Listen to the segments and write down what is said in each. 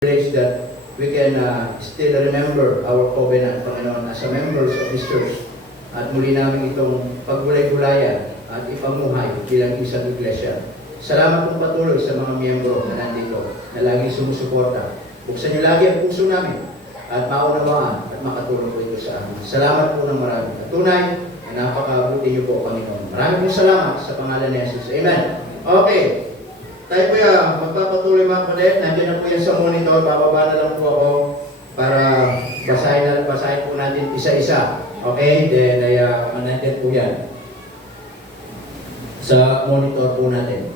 privilege that we can still remember our covenant, Panginoon, as a members of this church. At muli namin itong paggulay-gulayan at ipamuhay bilang isang iglesia. Salamat kong patuloy sa mga miyembro na nandito na laging sumusuporta. Buksan niyo lagi ang puso namin at maunawaan at makatulong po ito sa amin. Salamat po ng marami. At tunay na napakabuti niyo po, Panginoon. Maraming salamat sa pangalan ni Jesus. Amen. Okay. Tayo po magpapatuloy mga kapatid. Nandiyan na po yan sa monitor. Bababa na lang po ako para basahin po natin isa-isa. Okay? Then, nandiyan po yan sa monitor po natin.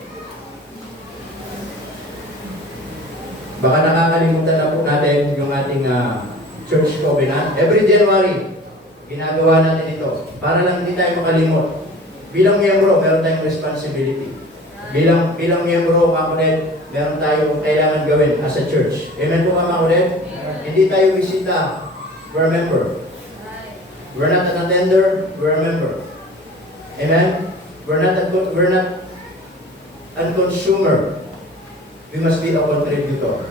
Baka nakakalimutan na po natin yung ating church covenant. Every January, ginagawa natin ito. Para lang hindi tayo makalimot. Bilang miyembro, meron tayong responsibility. Bilang miyembro, mga kapatid, meron tayong kailangan gawin as a church. Amen po mga kapatid? Hindi tayo bisita, we're a member. We're not an attender, we're a member. Amen? We're not a consumer. We must be a contributor.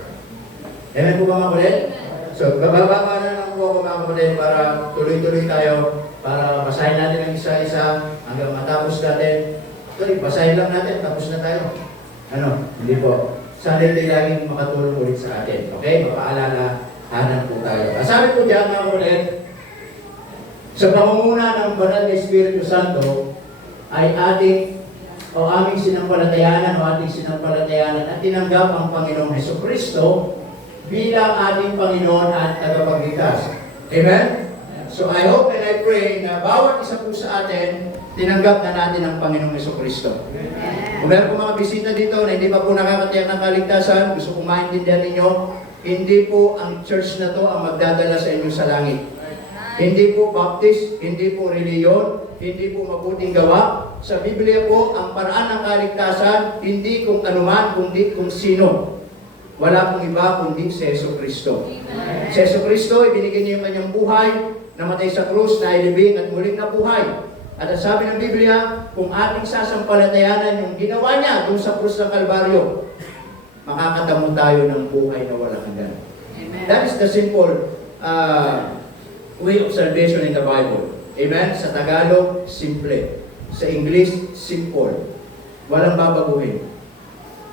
Amen po mga kapatid? So, bababa na lang po ako mga kapatid para tuloy-tuloy tayo, para basahin natin ang isa-isa hanggang matapos natin. Sorry, basahin lang natin, tapos na tayo. Hindi po. Sana ito laging makatulong ulit sa atin. Okay? Mapaalalahanan po tayo. Sabi po dyan mga kapatid, sa pamumuna ng Banal na Espiritu Santo ay aming sinampalatayanan at tinanggap ang Panginoong Hesukristo bilang ating Panginoon at tagapagligtas. Amen? So I hope and I pray na bawat isa po sa atin, tinanggap na natin ang Panginoong Hesukristo. Kung meron po mga bisita dito na hindi pa po nakakatiyak ng kaligtasan, gusto kong maintindihan ninyo, hindi po ang church na to ang magdadala sa inyo sa langit. Hindi po baptist, hindi po reliyon, hindi po mabuting gawa. Sa Biblia po, ang paraan ng kaligtasan, hindi kung anuman, kundi kung sino. Wala pong iba kundi si Hesukristo. Si Hesukristo, ibinigay niya yung kanyang buhay, namatay sa krus, nailibing at muling nabuhay. At sabi ng Biblia, kung ating sasampalatayanan yung ginawa niya dun sa krus ng Kalbaryo, makakatamo tayo ng buhay na walang hanggan. That is the simple way of salvation in the Bible. Amen? Sa Tagalog, simple. Sa English, simple. Walang babaguhin.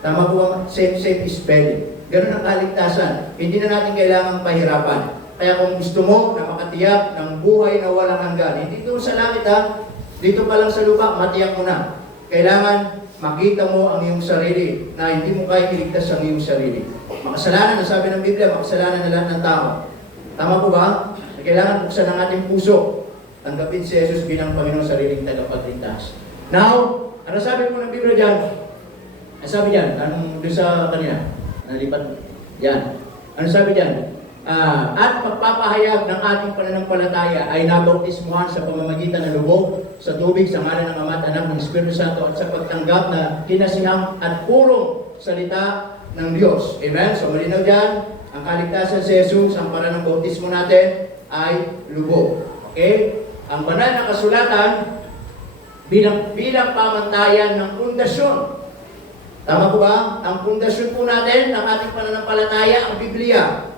Tama po ang same spelling. Ganun ang kaligtasan. Hindi na natin kailangang pahirapan. Kaya kung gusto mo na makatiyak ng buhay na walang hanggan, hindi doon sa langit dito pa lang sa lupa, matiyak mo na. Kailangan makita mo ang iyong sarili na hindi mo kaya iligtas ang iyong sarili. Makasalanan, sabi ng Biblia, makasalanan na lahat ng tao. Tama po ba? Kailangan buksan ang ating puso. Tanggapin si Jesus bilang Panginoon sariling tagapagligtas. Now, ano sabi po ng Biblia dyan? Ano sabi dyan? Anong doon sa kanina? Nalipat yan. Ano sabi dyan? At pagpapahayag ng ating pananampalataya ay nabautismuhan sa pamamagitan ng lubog, sa tubig, sa ngalan ng Ama at Anak ng Espiritu Santo at sa pagtanggap na kinasihang at purong salita ng Diyos. Amen? So malinaw dyan, ang kaligtasan si Jesus, ang paraan ng bautismo natin ay lubog. Okay? Ang banal na kasulatan bilang pamantayan ng pundasyon. Tama po ba? Ang pundasyon po natin ng ating pananampalataya, ang Biblia.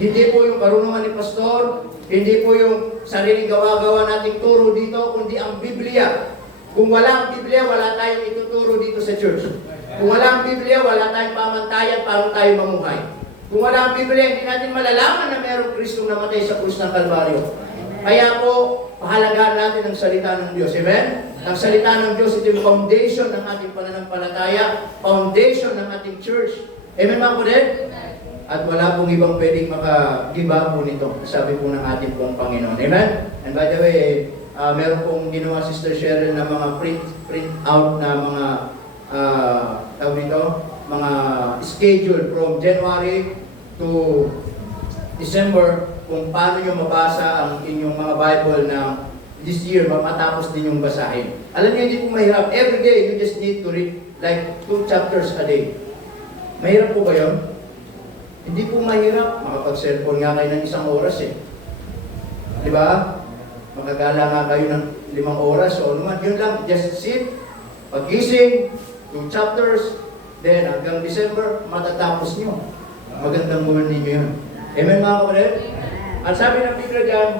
Hindi po yung karunungan ni pastor, hindi po yung sariling gawa-gawa nating turo dito, kundi ang Biblia. Kung wala ang Biblia, wala tayong ituturo dito sa church. Kung wala ang Biblia, wala tayong pamantayan para tayo mamuhay. Kung wala ang Biblia, hindi natin malalaman na mayroong Kristong namatay sa krus ng Kalbaryo. Kaya po, pahalagaan natin ang salita ng Diyos. Amen? Ang salita ng Diyos, ito yung foundation ng ating pananampalataya, foundation ng ating church. Amen mga kapatid? At wala pong ibang pwedeng makagiba po nito. Sabi po ng ating pong Panginoon. Amen? And by the way, meron pong ginawa Sister Cheryl na mga print out na mga mga schedule from January to December kung paano nyo mabasa ang inyong mga Bible na this year, matapos din yung basahin. Alam niyo, hindi po mahirap. Every day, you just need to read like 2 chapters a day. Mahirap po ba yun? Hindi po mahirap. Makapag-cellphone nga kayo ng 1 oras Di ba? Makagala nga kayo ng 5 oras o naman. Yun lang, just sit, pag-gising, 2 chapters, then hanggang December, matatapos nyo. magandang buwan ninyo yun. Amen mga kapatid? At sabi ng Biblia dyan,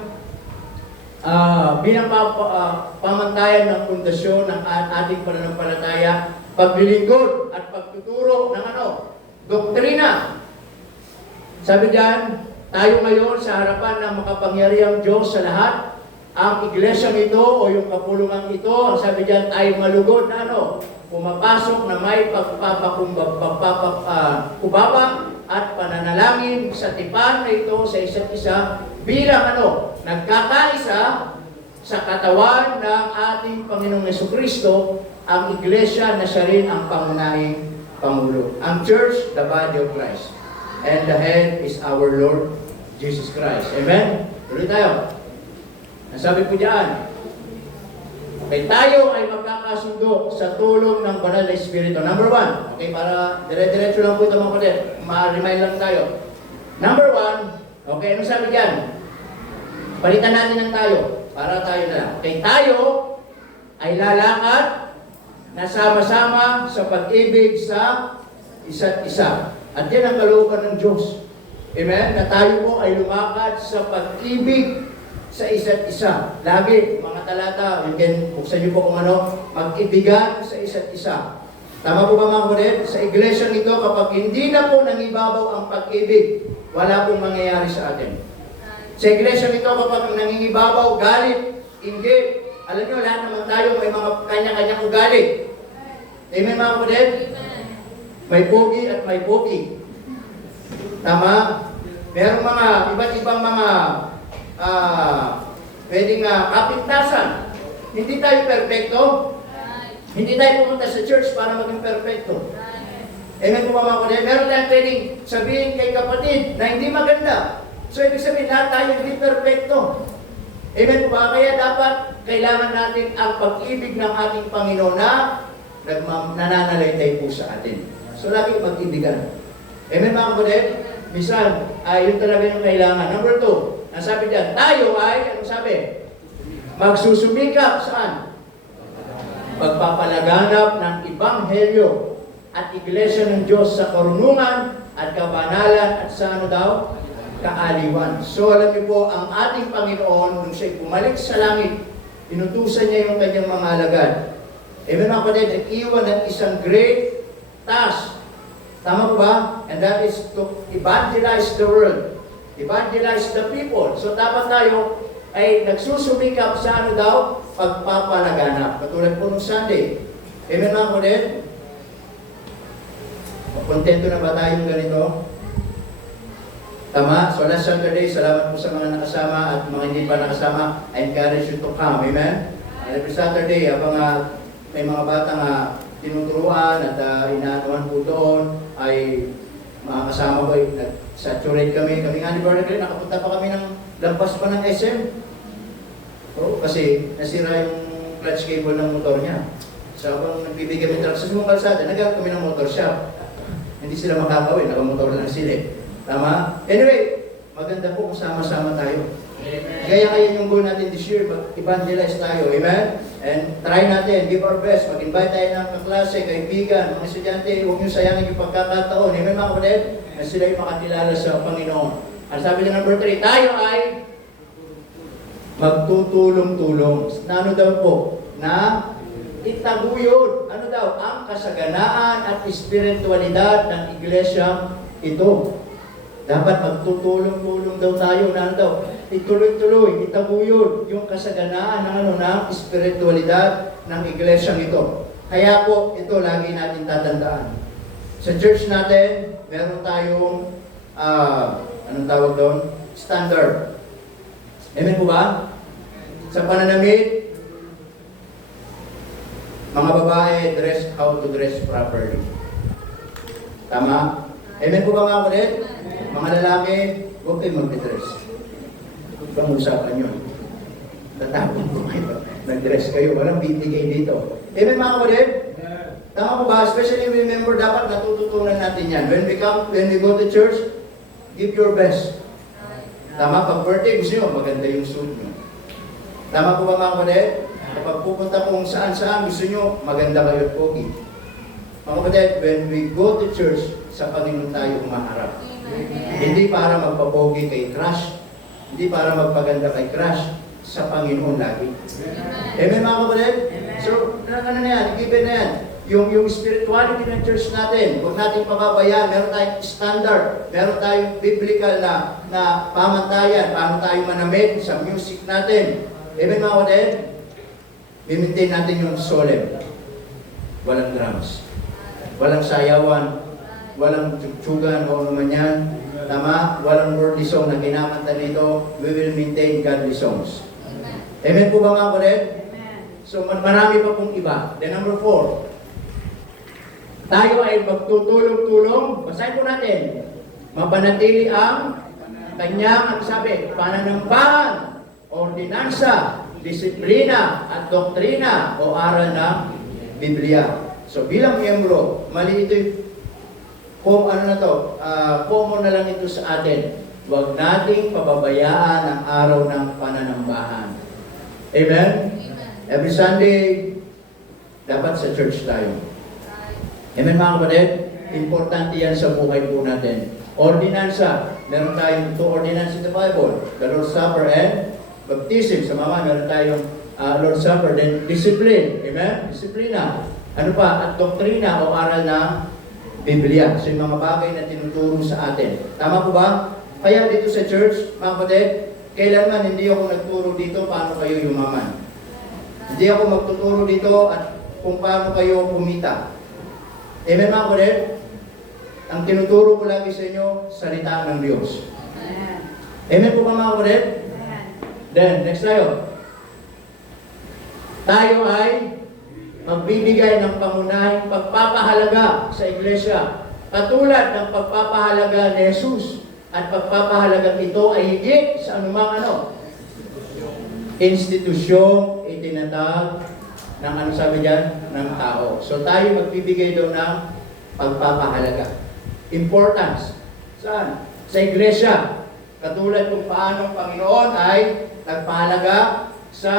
bilang pamantayan ng pundasyon ng ating pananampalataya, paglilingkod at pagtuturo ng doktrina. Sabi dyan, tayo ngayon sa harapan ng makapangyarihang Diyos sa lahat, ang iglesyang ito o yung kapulungan ito, ang sabi dyan, ay malugod na pumapasok na may pagpapakubaba at pananalangin sa tipan na ito sa isa't isa bilang nagkakaisa sa katawan ng ating Panginoong Jesucristo, ang iglesia na siya rin ang pangunahing pangulo. Ang church, the body of Christ. And the head is our Lord Jesus Christ. Amen? Tuloy tayo. Ang sabi po diyan, okay, tayo ay magkakasundo sa tulong ng Banal na Espiritu. Number 1, okay, para dire-diretso lang po ito mga kapatid, ma-remind lang tayo. Number 1, okay, anong sabi diyan? Palitan natin ng tayo, para tayo na lang. Okay, tayo ay lalakad na sama-sama sa pag-ibig sa isa't isa. At yan ang kalooban ng Diyos. Amen? Na tayo po ay lumakad sa pag-ibig sa isa't isa. Lagi, mga talata, buksan niyo po kung mag-ibigan sa isa't isa. Tama po ba mga kapatid? Sa iglesia nito, kapag hindi na po nangibabaw ang pag-ibig, wala pong mangyayari sa atin. Sa iglesia nito, kapag nangingibabaw, galit, inggit, alam niyo, lahat naman tayo may mga kanya-kanyang ugali. Amen mga kapatid? May pogi at may pogi. Tama? Merong mga iba't ibang mga pwedeng kapintasan. Hindi tayo perfecto. Hindi tayo pumunta sa church para maging perfecto. Amen po mga kapatid? Meron tayong pwedeng sabihin kay kapatid na hindi maganda. So ibig sabihin lahat tayo hindi perfecto. Amen po ba? Kaya dapat kailangan natin ang pag-ibig ng ating Panginoon na nananalaytay po sa atin. So lagi mag-ibigan. Amen mga kapatid? Minsan, yun talaga yung kailangan. Number 2, ang sabi dyan, tayo ay, anong sabi? Magsusumikap saan? Pagpapalaganap ng Ebanghelyo at Iglesia ng Diyos sa karunungan at kabanalan at sa kaaliwan. So alam niyo po, ang ating Panginoon, nung siya'y bumalik sa langit, inutusan niya yung kanyang mga alagad. Amen mga kapatid, nag-iwan ng isang great task. Tama po ba? And that is to evangelize the world. Evangelize the people. So dapat tayo ay nagsusumikap sa pagpapalaganap. Katulad po nung Sunday. Amen mga kapatid? Kontento na ba tayong ganito? Tama? So last Saturday, salamat po sa mga nakasama at mga hindi pa nakasama. I encourage you to come. Amen? And every Saturday, habang may mga batang tinuturuan at inaanuhan po doon, ay mga kasama ko, nag-saturate kami. Kami nga ni Brother Glenn, nakapunta pa kami ng lampas pa ng SM. Kasi nasira yung clutch cable ng motor niya. So habang nagbibigay kami truck sa sumong kalsada, nagagawa kami ng motor shop. Hindi sila makakawin, nakamotor lang sila. Tama? Anyway, maganda po kung sama-sama tayo. Kaya yung goal natin this year, mag-evangelize tayo. Amen? And try natin, give our best, mag-invite tayo ng kaklase, kaibigan, mga estudyante, huwag nyo sayangin yung pagkakataon. Amen mga kapatid? Na sila yung makakilala sa Panginoon. At sabi ng number 3, tayo ay magtutulong-tulong. Na ano daw po? Na itaguyod. Ano daw? Ang kasaganaan at espiritualidad ng iglesia ito. Dapat magtutulong-tulong daw tayo na ano daw? Ituloy-tuloy, itaguyod yung kasaganaan ng ng espiritualidad ng iglesia ito. Kaya po, ito lagi natin tatandaan. Sa church natin, meron tayong, anong tawag doon? Standard. Amen po ba? Sa pananamit, mga babae, how to dress properly. Tama? Amen po ba mga kapatid? Mga lalaki, huwag kayong mag-dress. Ibang usapan yun. Tatapon po kayo. Nag-dress kayo. Walang bibigay dito. Amen mga kapatid? Tama po ba? Especially remember, dapat natututunan natin yan. When we go to church, give your best. Tama? Pag birthday, gusto nyo, maganda yung suit nyo. Tama po ba mga kapatid? Kapag pupunta kung saan-saan, gusto nyo, maganda kayo at pogi. Mga kapatid, when we go to church, sa Panginoon tayo umaharap. Hindi para magpapogi kay crush, hindi para magpaganda kay crush, sa Panginoon lagi. Amen mga kapatid? So, ano na yan, given na yan. Yung spirituality ng church natin, huwag natin pababayaan, meron tayong standard, meron tayong biblical na pamantayan, paano tayo manamit sa music natin. Amen mga kapatid? I-maintain natin yung solemn. Walang drums. Walang sayawan. Walang tsugan o ano man yan. Tama? Walang worldly song na kinakanta nito. We will maintain godly songs. Amen po ba mga kapatid? So marami pa pong iba. Then number 4. Tayo ay magtutulong-tulong. Basahin po natin. Mapanatili ang kanyang, ang sabi, pananambahan, ordinansa, disiplina, at doktrina o aral ng Biblia. So bilang miyembro, mali ito kung ano na to, common na lang ito sa atin. Huwag nating pababayaan ang araw ng pananambahan. Amen? Every Sunday, dapat sa church tayo. Amen mga kapatid? Importante yan sa buhay po natin. Ordinansa. Meron tayong 2 ordinances in the Bible. The Lord's Supper and Baptism. Sa mama, meron tayong Lord's Supper. Then discipline. Amen? Disiplina. Ano pa? At doktrina o aral ng Biblia. So yung mga bagay na tinuturo sa atin. Tama po ba? Kaya dito sa church, mga kapatid, kailanman hindi ako nagturo dito paano kayo yumaman. Hindi ako magtuturo dito at kung paano kayo kumita. Amen mga kapatid? Ang tinuturo ko lagi sa inyo, salita ng Diyos. Amen po ba mga kapatid? Then, next tayo. Tayo ay magbibigay ng pangunahing pagpapahalaga sa iglesia. Katulad ng pagpapahalaga ni Jesus. At pagpapahalagang ito ay higit sa anumang institusyong itinatag ng ano sabi dyan? Ng tao. So tayo magbibigay doon ng pagpapahalaga. Importance. Saan? Sa iglesia. Katulad kung paano ang Panginoon ay nagpahalaga sa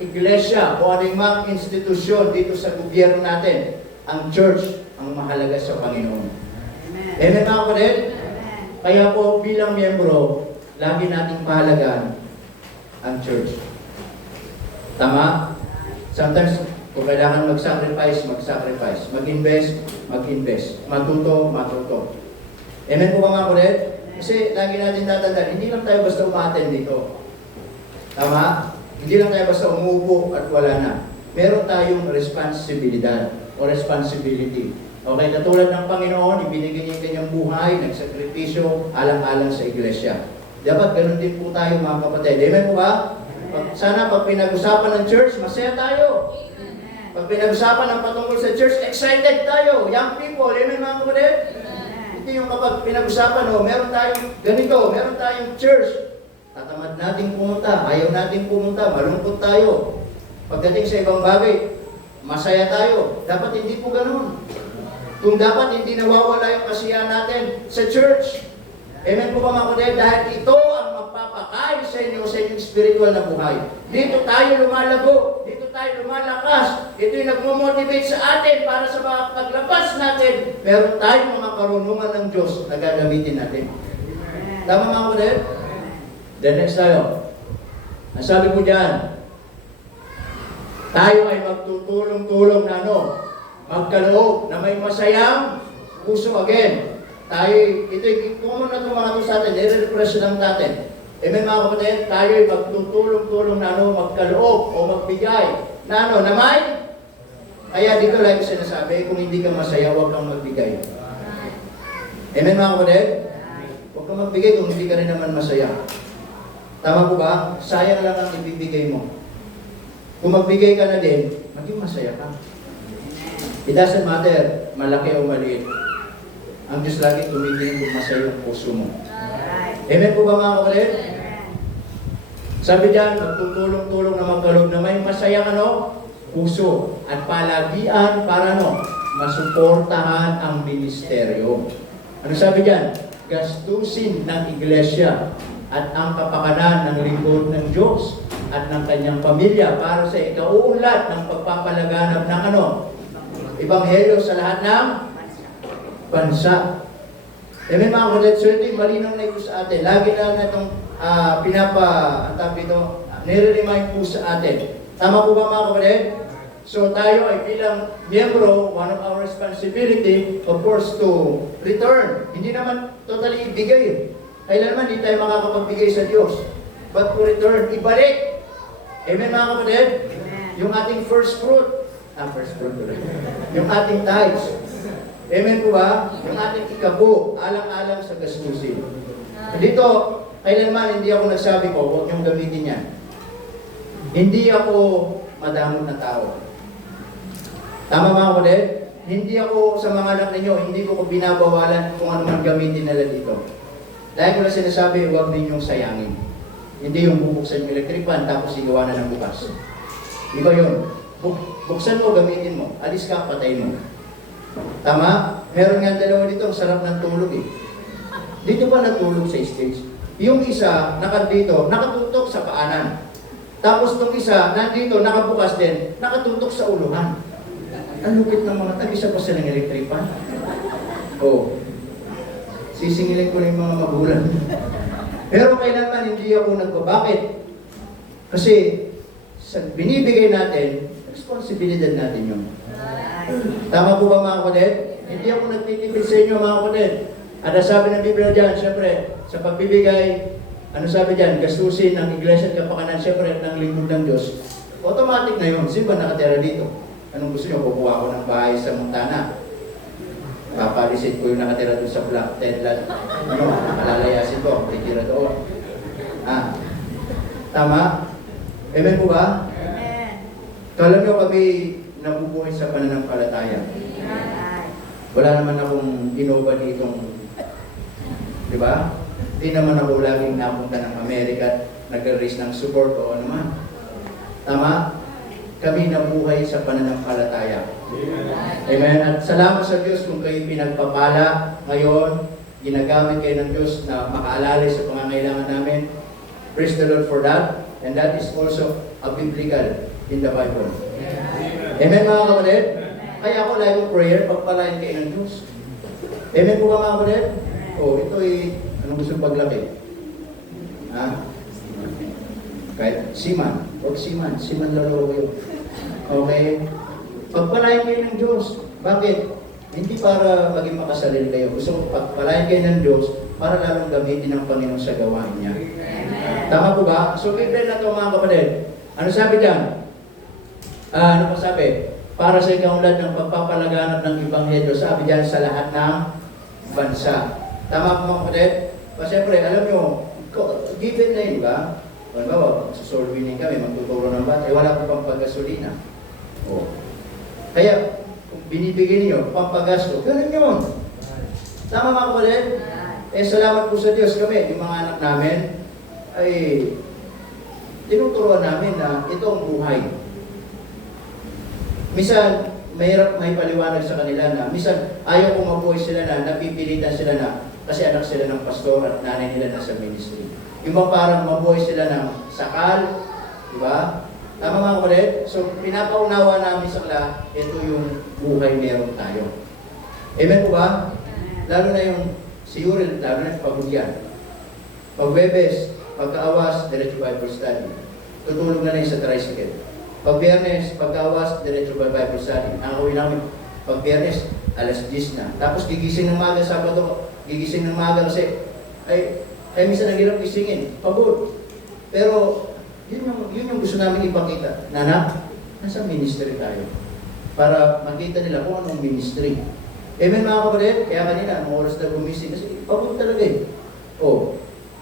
iglesia o anumang institusyon dito sa gobyerno natin. Ang church ang mahalaga sa Panginoon. Amen mga kapatid? Kaya po bilang miyembro, lagi nating pahalagaan ang church. Tama? Sometimes, kung kailangan mag-sacrifice, mag-sacrifice. Mag-invest, mag-invest. Matuto, matuto. Amen po ba mga kapatid? Kasi lagi natin tatandaan, hindi lang tayo basta umaten dito. Tama? Hindi lang tayo basta umuupo at wala na. Meron tayong responsibilidad o responsibility. Okay, katulad ng Panginoon, ibinigay niya yung kanyang buhay, nagsakripisyo, alang-alang sa iglesia. Dapat ganun din po tayo mga kapatid. Amen po ba? Sana pag pinag-usapan ng church, masaya tayo. Pag pinag-usapan ng patungkol sa church, excited tayo. Young people, amen mga kapatid? Hindi yung kapag pinag-usapan, meron tayong ganito, meron tayong church. Tatamad natin pumunta, ayaw natin pumunta, malungkot tayo. Pagdating sa ibang bagay, masaya tayo. Dapat hindi po ganun. Kung dapat hindi nawawala yung kasiyahan natin sa church. Amen po ba mga kapatid? Dahil ito ang magpapakain sa inyo sa inyong spiritual na buhay. Dito tayo lumalago. Dito tayo lumalakas. Ito yung nagmo-motivate sa atin para sa mga paglabas natin. Meron tayong mga karunungan ng Diyos na gagamitin natin. Tama mga kapatid? Then next tayo. Ang sabi ko dyan, tayo ay magtutulong-tulong na magkaloob na may masayang puso again. Tayo, ito common na itong mga ito sa atin, nire-refresh lang natin. Amen mga kapatid, tayo ay magtutulong-tulong na magkaloob o magbigay na na may. Kaya dito lang sinasabi, kung hindi ka masaya, huwag kang magbigay. Amen mga kapatid? Huwag kang magbigay kung hindi ka rin naman masaya. Tama po ba? Sayang lang ang ibibigay mo. Kung magbigay ka na din, maging masaya ka. It doesn't matter, malaki o maliit. Ang Diyos lagi tumitingin kung masaya ang puso mo. Amen po ba mga kapatid? Sabi diyan, magtutulong-tulong na magkaloob na may masayang puso at palagian para masuportahan ang ministeryo. Ano sabi diyan? Gastusin ng iglesia at ang kapakanan ng lingkod ng Diyos at ng kanyang pamilya para sa ikauunlad ng pagpapalaganap ng Ebanghelyo sa lahat ng bansa. Amen mga kapatid, so ito yung malinaw na ito sa atin. Lagi na itong ang tawag dito, nire-remind po sa atin. Tama po ba mga kapatid? So tayo ay bilang miyembro, one of our responsibility, of course, to return. Hindi naman totally ibigay. Kailan naman hindi tayo makakapagbigay sa Diyos. But to return, ibalik. Amen mga kapatid? Yung ating first fruit. First fruit ulit. Yung ating tithes. Amen po ba? Yung ating ikabo, alang-alang sa gastusin. Dito, kailanman hindi ako nagsabi ko, huwag niyong gamitin yan. Hindi ako madamot na tao. Tama mga kapatid? Hindi ako sa mga anak ninyo, hindi ko binabawalan kung ano man gamitin nila dito. Dahil ko na sinasabi, huwag ninyong sayangin. Hindi yung bubuksan yung electric fan, tapos igawa na ng bukas. Iba yun. Buksan mo, gamitin mo. Alis ka, patay mo. Tama? Meron nga dalawa dito, ang sarap ng tulog eh. Dito pa natulog sa stage. Yung isa, nakadito, nakatutok sa paanan. Tapos itong isa, nandito, nakabukas din, nakatutok sa uluhan. Ang lupit ng mga tag-isa pa sila ng electric fan. Oh. Sisingilin ko na yung mga magulang. Pero kailanman hindi ako nagbabakit. Kasi sa binibigay natin, responsibilidad natin yun. Tama po ba mga kapatid? Hindi ako nagtitipid sa inyo mga kapatid. At sabi ng Biblia dyan, siyempre, sa pagbibigay, ano sabi dyan, gastusin ng iglesia at kapakanan, siyempre, ng lingkod ng Diyos. Automatic na yun. Sino ba nakatira dito? Anong gusto nyo? Kukuha ko ng bahay sa Montana. Papalisit ko yung nakatira doon sa Black Tedland. Malalayasin ko, titira doon. Tama? Amen po ba? Kala nyo kami nabubuhay sa pananampalataya. Wala naman akong inoba ditong, di ba? Di naman ako laging napunta ng Amerika, nag-raise ng support o ano man. Tama? Kami nabuhay sa pananampalataya. Amen. At salamat sa Diyos kung kayo pinagpapala ngayon, ginagamit kayo ng Diyos na makaalala sa pangangailangan namin. Praise the Lord for that. And that is also a biblical in the Bible. Amen mga kapatid? Kaya ako lagi ko prayer, pagpalain kayo ng Diyos. Amen po ba mga kapatid? Ito anong gusto paglaki? Kahit siman. Huwag siman. Siman lalo yun. Okay? Pagpalain kayo ng Diyos. Bakit? Hindi para maging makasalil kayo. Gusto ko pagpalain kayo ng Diyos para lalong gamitin ng Panginoon sa gawain niya. Tama po ba? So, libre na ito mga kapatid. Ano sabi dyan? Ano pa sabi? Para sa ikaunlad ng pagpapalaganap ng Ebanghelyo, sabi dyan sa lahat ng bansa. Tama po mga kapatid? Siyempre, alam nyo, given na yun ba? Halimbawa, susolvinin kami, magtuturo ng bata, wala po pang paggasolina. Kaya, kung binibigyan niyo, pampagasto, ganun yun. Tama mga kapatid? Salamat po sa Diyos kami, yung mga anak namin, ay tinuturuan namin na ito ang buhay. Minsan, mahirap may paliwanag sa kanila na minsan ayaw kong mabuhay sila na napipilitan sila na kasi anak sila ng pastor at nanay nila nasa ministry. Yung mga parang mabuhay sila ng sakal, di ba? Tama mga kapatid? So, pinapaunawa namin sa kanila, ito yung buhay meron tayo. Amen po ba? Lalo na yung siyuril, lalo na yung pagudyan. Pag-Webes, pagkaawas, diretso Bible study. Tutulog na rin sa tricycle. Pag-Biyernes, pagkaawas, diretso Bible study. Ang gawin namin, pag-Biyernes, alas 10 na. Tapos gigising ng maga, Sabado, gigising ng maga kasi, ay minsan naghirap gisingin. Pagod. Pero, yun yung gusto namin ipakita. Nasa ministry tayo. Para makita nila kung anong ministry. Amen mga kapatid? Kaya kanina, ang oras na gumising kasi pagod talaga eh.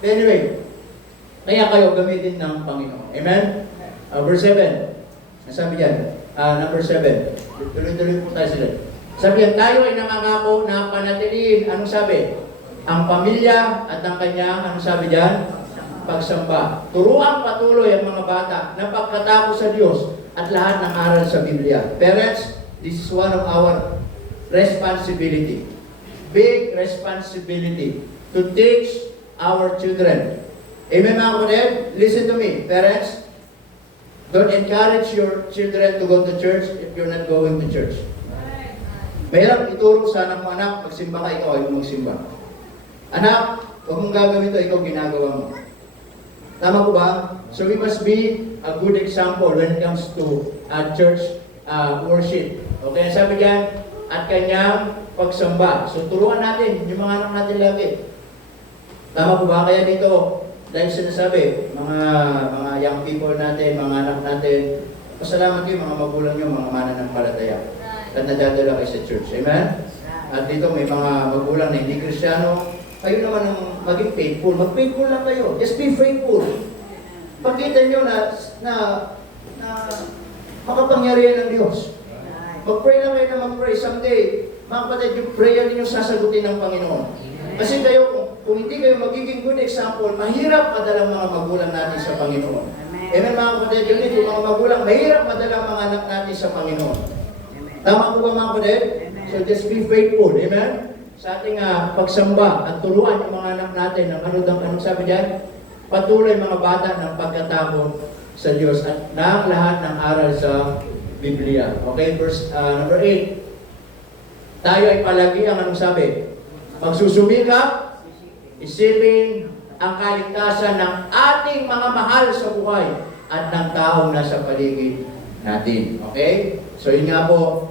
Anyway, kaya kayo gamitin ng Panginoon. Amen? Verse 7. Sabi dyan, number 7. Tuloy-tuloy po tayo sila. Sabi yan, tayo ay nangangako na panatiliin. Anong sabi? Ang pamilya at ang kanya, anong sabi dyan? Pagsamba. Turuan patuloy ang mga bata na pagkatapos sa Diyos at lahat ng aral sa Biblia. Parents, this is one of our responsibility. Big responsibility to teach our children. Amen mga kapatid? Listen to me, parents. Don't encourage your children to go to church if you're not going to church. Mahirap ituro sa anak mo, anak, magsimba ka, ikaw ay magsimba. Anak, huwag mong gagawin ito, ikaw ginagawa mo. Tama ko ba? So we must be a good example when it comes to church worship. Okay, sabi diyan, at kanyang pagsamba. So turuan natin yung mga anak natin lagi. Tama ko ba? Kaya dito, dahil sinasabi, mga young people natin, mga anak natin, pasalamat kayo mga magulang nyo, mga mananampalataya. At nadadala kayo sa church. Amen? At dito may mga magulang na hindi Kristiyano, kayo naman ang maging faithful. Mag-faithful lang kayo. Just be faithful. Pakita nyo na makapangyarihan ng Diyos. Mag-pray lang kayo na mag-pray. Someday, mga kapatid, yung prayer ninyo sasagutin ng Panginoon. Kasi kayo, kung hindi kayo magiging good example, mahirap madalang mga magulang natin sa Panginoon. Amen mga kapatid, yun dito, mga magulang, mahirap madalang mga anak natin sa Panginoon. Tama po ba mga kapatid? So just be faithful. Amen? Sa ating pagsamba at turuan yung mga anak natin ng anong sabi diyan? Patuloy mga bata ng pagkatakot sa Diyos at ng lahat ng aral sa Biblia. Okay, verse number 8. Tayo ay palagi ang anong sabi? Magsusumikap, isipin ang kaligtasan ng ating mga mahal sa buhay at ng taong nasa paligid natin. Okay? So yun nga po,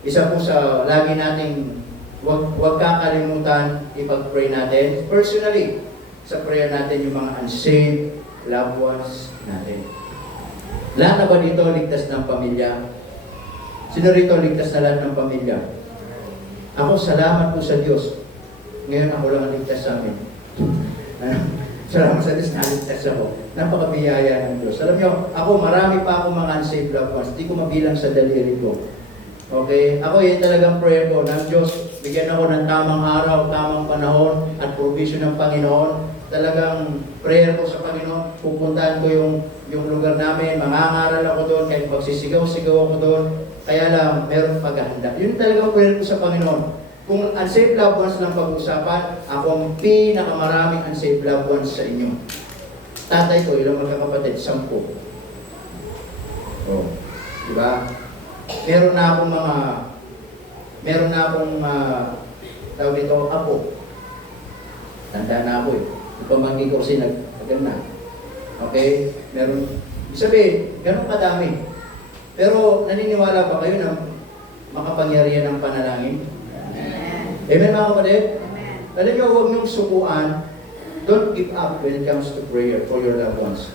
isa po sa lagi nating huwag kakalimutan ipag-pray natin. Personally, sa prayer natin yung mga unsaved loved ones natin. Lahat na ba dito ligtas ng pamilya? Sino rito ligtas na lahat ng pamilya? Ako, salamat po sa Diyos. Ngayon ako lang ang ligtas sa amin. Salamat sa Diyos na ligtas ako. Napakabiyaya ng Diyos. Alam nyo, ako marami pa akong mga unsaved loved ones. Hindi ko mabilang sa daliri ko. Okay? Ako, yun talagang prayer ko ng Diyos. Bigyan ako ng tamang araw, tamang panahon, at provision ng Panginoon. Talagang prayer ko sa Panginoon. Pupuntahan ko yung lugar namin. Mangangaral ako doon. Kahit magsisigaw-sigaw ako doon. Kaya lang, meron paghahanda. Yun talagang prayer ko sa Panginoon. Kung unsaved loved ones lang pag-usapan, ako ang pinakamaraming unsaved loved ones sa inyo. Tatay ko, ilang magkakapatid? 10. Oh, diba? Meron na akong tawag dito, apo. Tanda na ako eh. Yung pamangkin ko kasi nagna. Okay? Meron, sabihin, ganun kadami. Pero naniniwala ba kayo na makapangyarihan ng panalangin? Amen mga kapatid? Alam niyo, huwag niyong sukuan. Don't give up when it comes to prayer for your loved ones.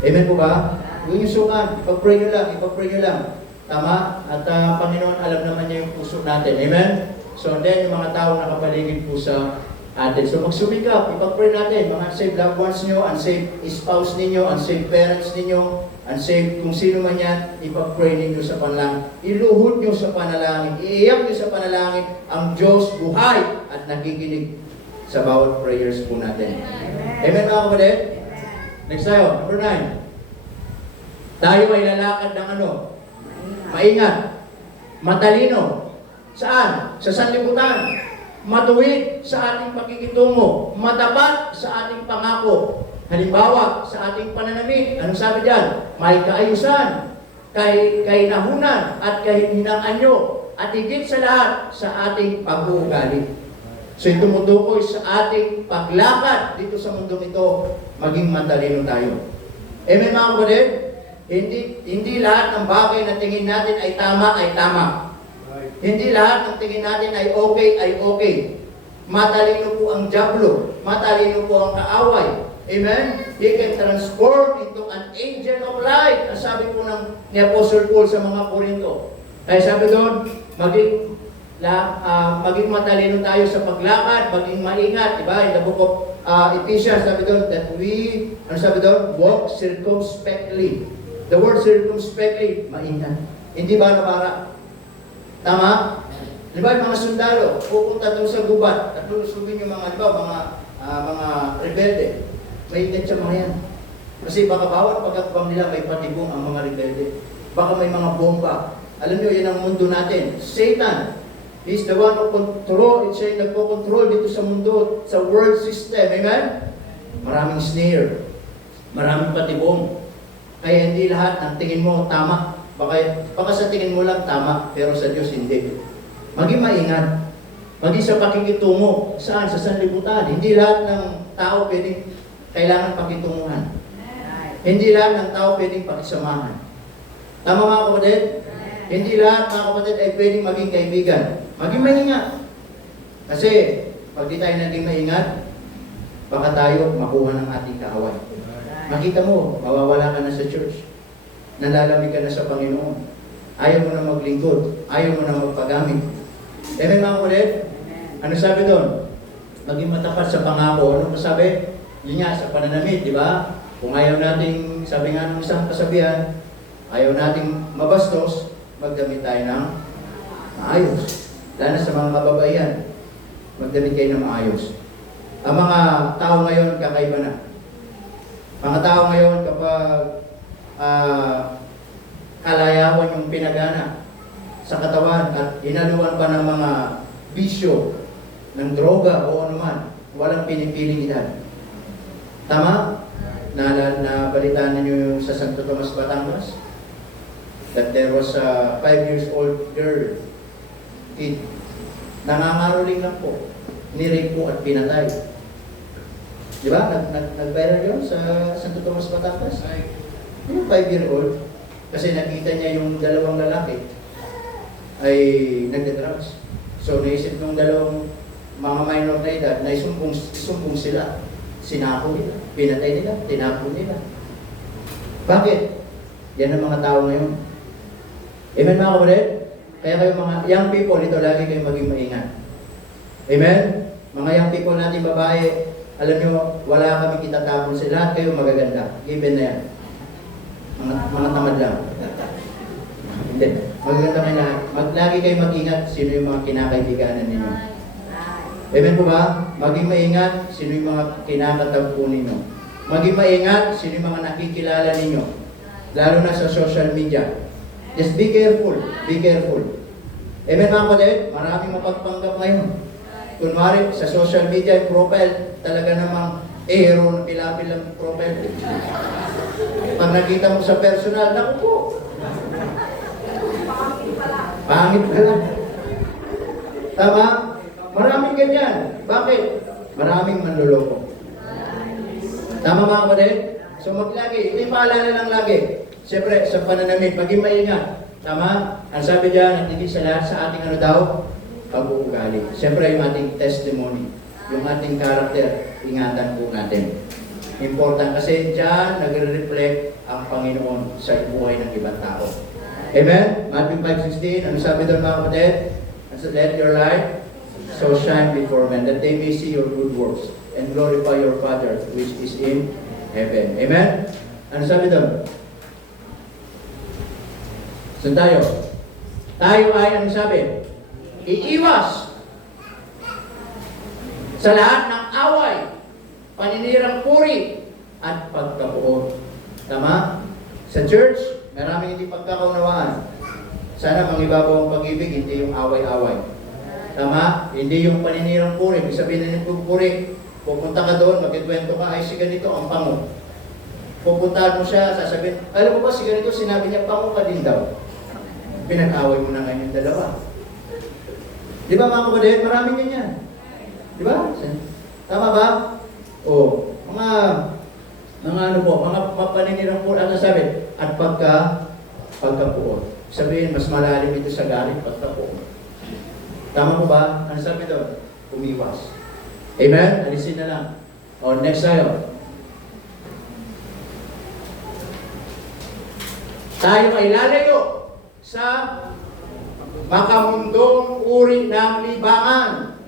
Amen po ba? Huwag niyong sukuan. Ipag-pray niyo lang. Tama? At Panginoon, alam naman niya yung puso natin. Amen? So then, yung mga tao nakapaligid po sa atin. So magsumikap, ipag-pray natin. Mga unsaved loved ones niyo, unsaved spouse ninyo, unsaved parents ninyo, unsaved kung sino man yan, ipag-pray ninyo sa panalangin. Iluhod nyo sa panalangin. Iiyak nyo sa panalangin. Ang Diyos buhay at nakikinig sa bawat prayers po natin. Amen mga kapatid? Next tayo, number 9. Tayo ay lalakad ng ano? Maingat. Matalino. Saan? Sa sanlibutan. Matuwid sa ating pakikitungo. Matapat sa ating pangako. Halimbawa, sa ating pananamit. Anong sabi diyan? May kaayusan, kainahunan, at kahihinang anyo. At higit sa lahat, sa ating pag-uugali. So ito tumutukoy sa ating paglakad dito sa mundong ito, maging matalino tayo. Amen mga kapatid? Hindi lahat ng bagay na tingin natin ay tama, ay tama. Hindi lahat ng tingin natin ay okay. Matalino po ang dyablo. Matalino po ang kaaway. Amen? He can transform into an angel of light. Ang sabi po ni Apostle Paul sa mga Korinto. Kaya sabi doon, maging matalino tayo sa paglakad, maging maingat. Diba? In the book of Ephesians, sabi doon, that we, walk circumspectly. The word circumspectly, maingat. Hindi ba nabara? Tama? Di ba yung mga sundalo, pupunta doon sa gubat at lulusugin yung mga rebelde. May ingat siya mga yan. Kasi baka bawat pagkakbang nila may patibong ang mga rebelde. Baka may mga bomba. Alam niyo, yan ang mundo natin. Satan, he's the one who control, siya yung nagpo-control dito sa mundo, sa world system. Amen? Maraming snare. Maraming patibong. Kaya hindi lahat ng tingin mo tama. Baka sa tingin mo lang tama, pero sa Diyos hindi. Maging maingat. Maging sa pakikitungo. Saan? Sa sanlibutan. Hindi lahat ng tao pwedeng kailangan pakitunguhan. Hindi lahat ng tao pwedeng pakisamahan. Tama mga kapatid? Hindi lahat mga kapatid ay pwedeng maging kaibigan. Maging maingat. Kasi pag di tayo naging maingat, baka tayo makuha ng ating kaaway. Makita mo, mawawala ka na sa church. Nalalamig ka na sa Panginoon. Ayaw mo na maglingkod. Ayaw mo na magpagamit. Amen mga kapatid? Ano sabi doon? Maging matapat sa pangako. Ano sabi? Yun nga, sa pananamit, di ba? Kung ayaw nating, sabi nga ng isang kasabihan, ayaw nating mabastos, magdamit tayo ng maayos. Lalo sa mga kababaihan, magdamit kayo ng maayos. Ang mga tao ngayon, kakaiba na. Mga tao ngayon, kapag kalayawan yung pinagana sa katawan at inaluan pa ng mga bisyo, ng droga o anuman, walang pinipiling edad. Tama? Nabalitaan ninyo yung sa Santo Tomas, Batangas? That there was a 5 years old girl, kid, nangangaroling lang po, nirape po at pinatay. Di ba? Nag-viral yun sa Santo Tomas, Batangas? Yung 5-year-old, kasi nakita niya yung dalawang lalaki ay nagda-drugs. So naisip ng dalawang mga minor na edad na isumbong sila. Sinako nila, pinatay nila, tinapon nila. Bakit? Yan ang mga tao ngayon. Amen mga kapatid? Kaya kayo mga young people, ito lagi kayo maging maingat. Amen? Mga young people natin babae, alam nyo, wala kami kitatapon sa lahat kayo magaganda. Given na yan. Mga tamad lang. Hindi. Magaganda kayo lahat. Lagi kayo mag-ingat sino yung mga kinakaibiganan ninyo. Amen po ba? Maging maingat sino yung mga kinakatagpo ninyo. Maging maingat sino yung mga nakikilala ninyo. Lalo na sa social media. Just be careful. Be careful. Amen mga kapatid? Maraming mapagpanggap ngayon. Kunwari, sa social media, yung profile, talaga namang hero ng pilapil ang profile. Pag nakita mo sa personal, naku po. Pangit pala. Tama? Maraming ganyan. Bakit? Maraming manloloko. Tama mga kapatid? So maglagi, hindi paalala lang lagi. Siyempre, sa pananamit, maging maingat. Tama? Ang sabi diyan, ang tigil sa lahat sa ating ano daw? Pag-uugali. Siyempre, yung ating testimony, yung ating karakter, ingatan po natin. Important kasi diyan nagre-reflect ang Panginoon sa buhay ng ibang tao. Amen? Matthew 5:16, ano sabi doon mga kapatid? Let your light so shine before men, that they may see your good works and glorify your Father which is in heaven. Amen? Ano sabi doon? Saan tayo? Tayo ay, ano sabi? Iiwas sa lahat ng away, paninirang puri, at pagkapuot. Tama? Sa church, maraming hindi pagkakaunawaan. Sana mangibabaw ang pag-ibig, hindi yung away-away. Tama? Hindi yung paninirang puri. Ibig sabihin ng puri, pupunta ka doon, magkikwento ka, ay si ganito, ang pango. Pupuntahan mo siya, sasabihin, alam mo ba si ganito, sinabi niya, pango ka din daw. Pinag-away mo na ngayon yung dalawa. Di ba mga kapatid? Maraming ganyan. Di ba? Tama ba? O, mga ano po, mga paninirang puri, ano sabi? At pagkapuot. Sabihin, mas malalim ito sa galit, pagkapuot. Tama po ba? Ano sabi doon? Umiwas. Amen? Alisin na lang. O, next tayo. Tayo ay lalayo sa makamundong uri ng libangan.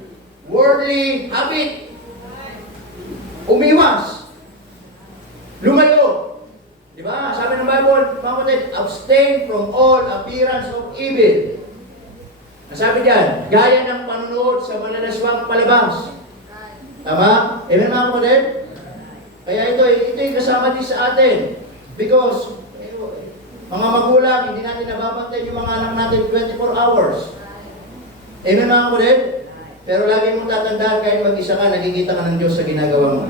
Worldly habit. Umiwas. Lumayo. Di ba? Sabi ng Bible, mga kapatid, abstain from all appearance of evil. Sabi diyan, gaya ng panunood sa manalaswang palabas. Tama? Amen mga kapatid? Kaya ito'y kasama din sa atin. Because, mga magulang, hindi natin nababantay yung mga anak natin 24 hours. Amen mga kapatid? Pero lagi mong tatandaan kahit mag-isa ka, nakikita ka ng Diyos sa ginagawa mo.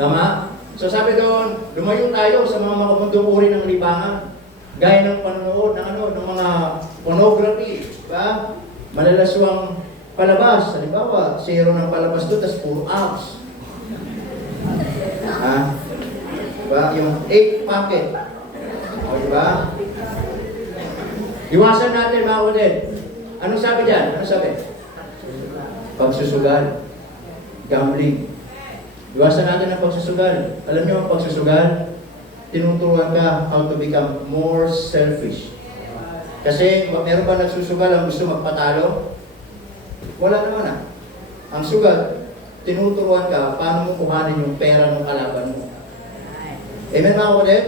Tama? So sabi doon, lumayo tayo sa mga makamundong uri ng libangan. Gaya ng panonood ng ng mga pornography, ba? Malalaswang palabas, halimbawa, zero ng palabas doon, tapos puro abs. Ha? Diba? Yung 8 packet. O, diba? Iwasan natin, mga kapatid. Anong sabi dyan? Anong sabi? Pagsusugal. Gambling. Iwasan natin ang pagsusugal. Alam niyo ang pagsusugal? Tinuturuan ka how to become more selfish. Kasi meron ba nagsusugal ang gusto magpatalo? Wala naman ah. Ang sugal, tinuturuan ka paano mo kuhanin yung pera ng kalaban mo. Amen mga kapatid?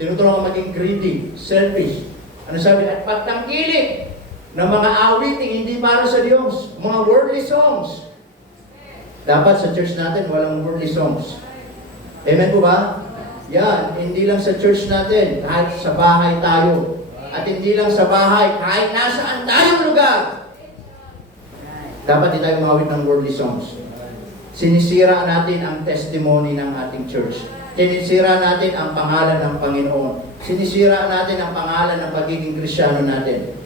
Tinuturuan ka maging greedy, selfish. Ano sabi? At pagtangkilik ng mga awiting hindi para sa Diyos. Mga worldly songs. Dapat sa church natin walang worldly songs. Amen po ba? Yan, hindi lang sa church natin, kahit sa bahay tayo. At hindi lang sa bahay, kahit nasaan tayong lugar. Dapat di tayo mawit ng worldly songs. Sinisira natin ang testimony ng ating church. Sinisira natin ang pangalan ng Panginoon. Sinisira natin ang pangalan ng pagiging Kristiyano natin.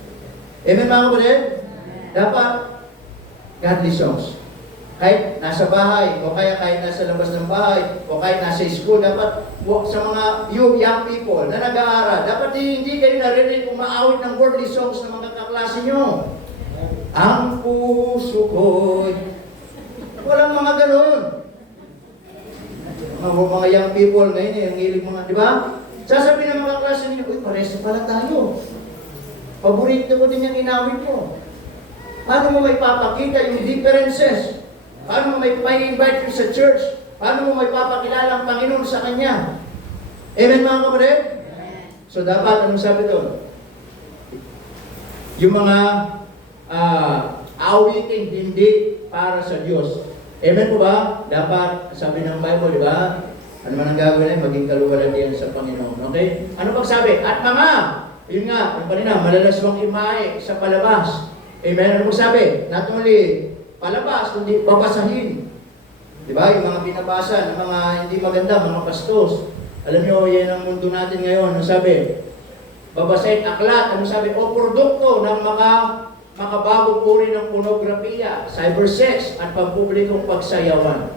Amen mga kapatid? Dapat godly songs. Kahit nasa bahay, o kaya kahit nasa labas ng bahay, o kahit nasa school, dapat sa mga young people na nag-aaral, dapat hindi kayo narinig umaawit ng worldly songs ng mga kaklase nyo. Ang puso ko'y walang mga ganun. Mga young people ngayon, ang hilig mga, di ba? Sasabihin ng mga klase ninyo, uy, pares pala tayo. Paborito ko din yung inawit ko. Paano mo may papakita yung differences? Paano mo may invite you sa church? Paano mo may papakilala ang Panginoon sa Kanya? Amen mga kapatid? So dapat, anong sabi doon? Yung mga awiting hindi para sa Diyos. Amen po ba? Dapat, sabi ng Bible, di ba? Ano man ang gagawin ay maging kaluwalhatian sa Panginoon. Okay? Ano pag sabi? At mga, yun nga, yung kanina, malalaswang imahe sa palabas. Amen? Ano pag sabi? Not only palabas, kundi babasahin. Di ba? Yung mga binabasa ng mga hindi maganda, mga pastos. Alam nyo, yan ang mundo natin ngayon. Ano sabi? Babasahin aklat. Ano sabi? O produkto ng mga makabagong uri ng pornografiya, cybersex, at pampublikong pagsayawan.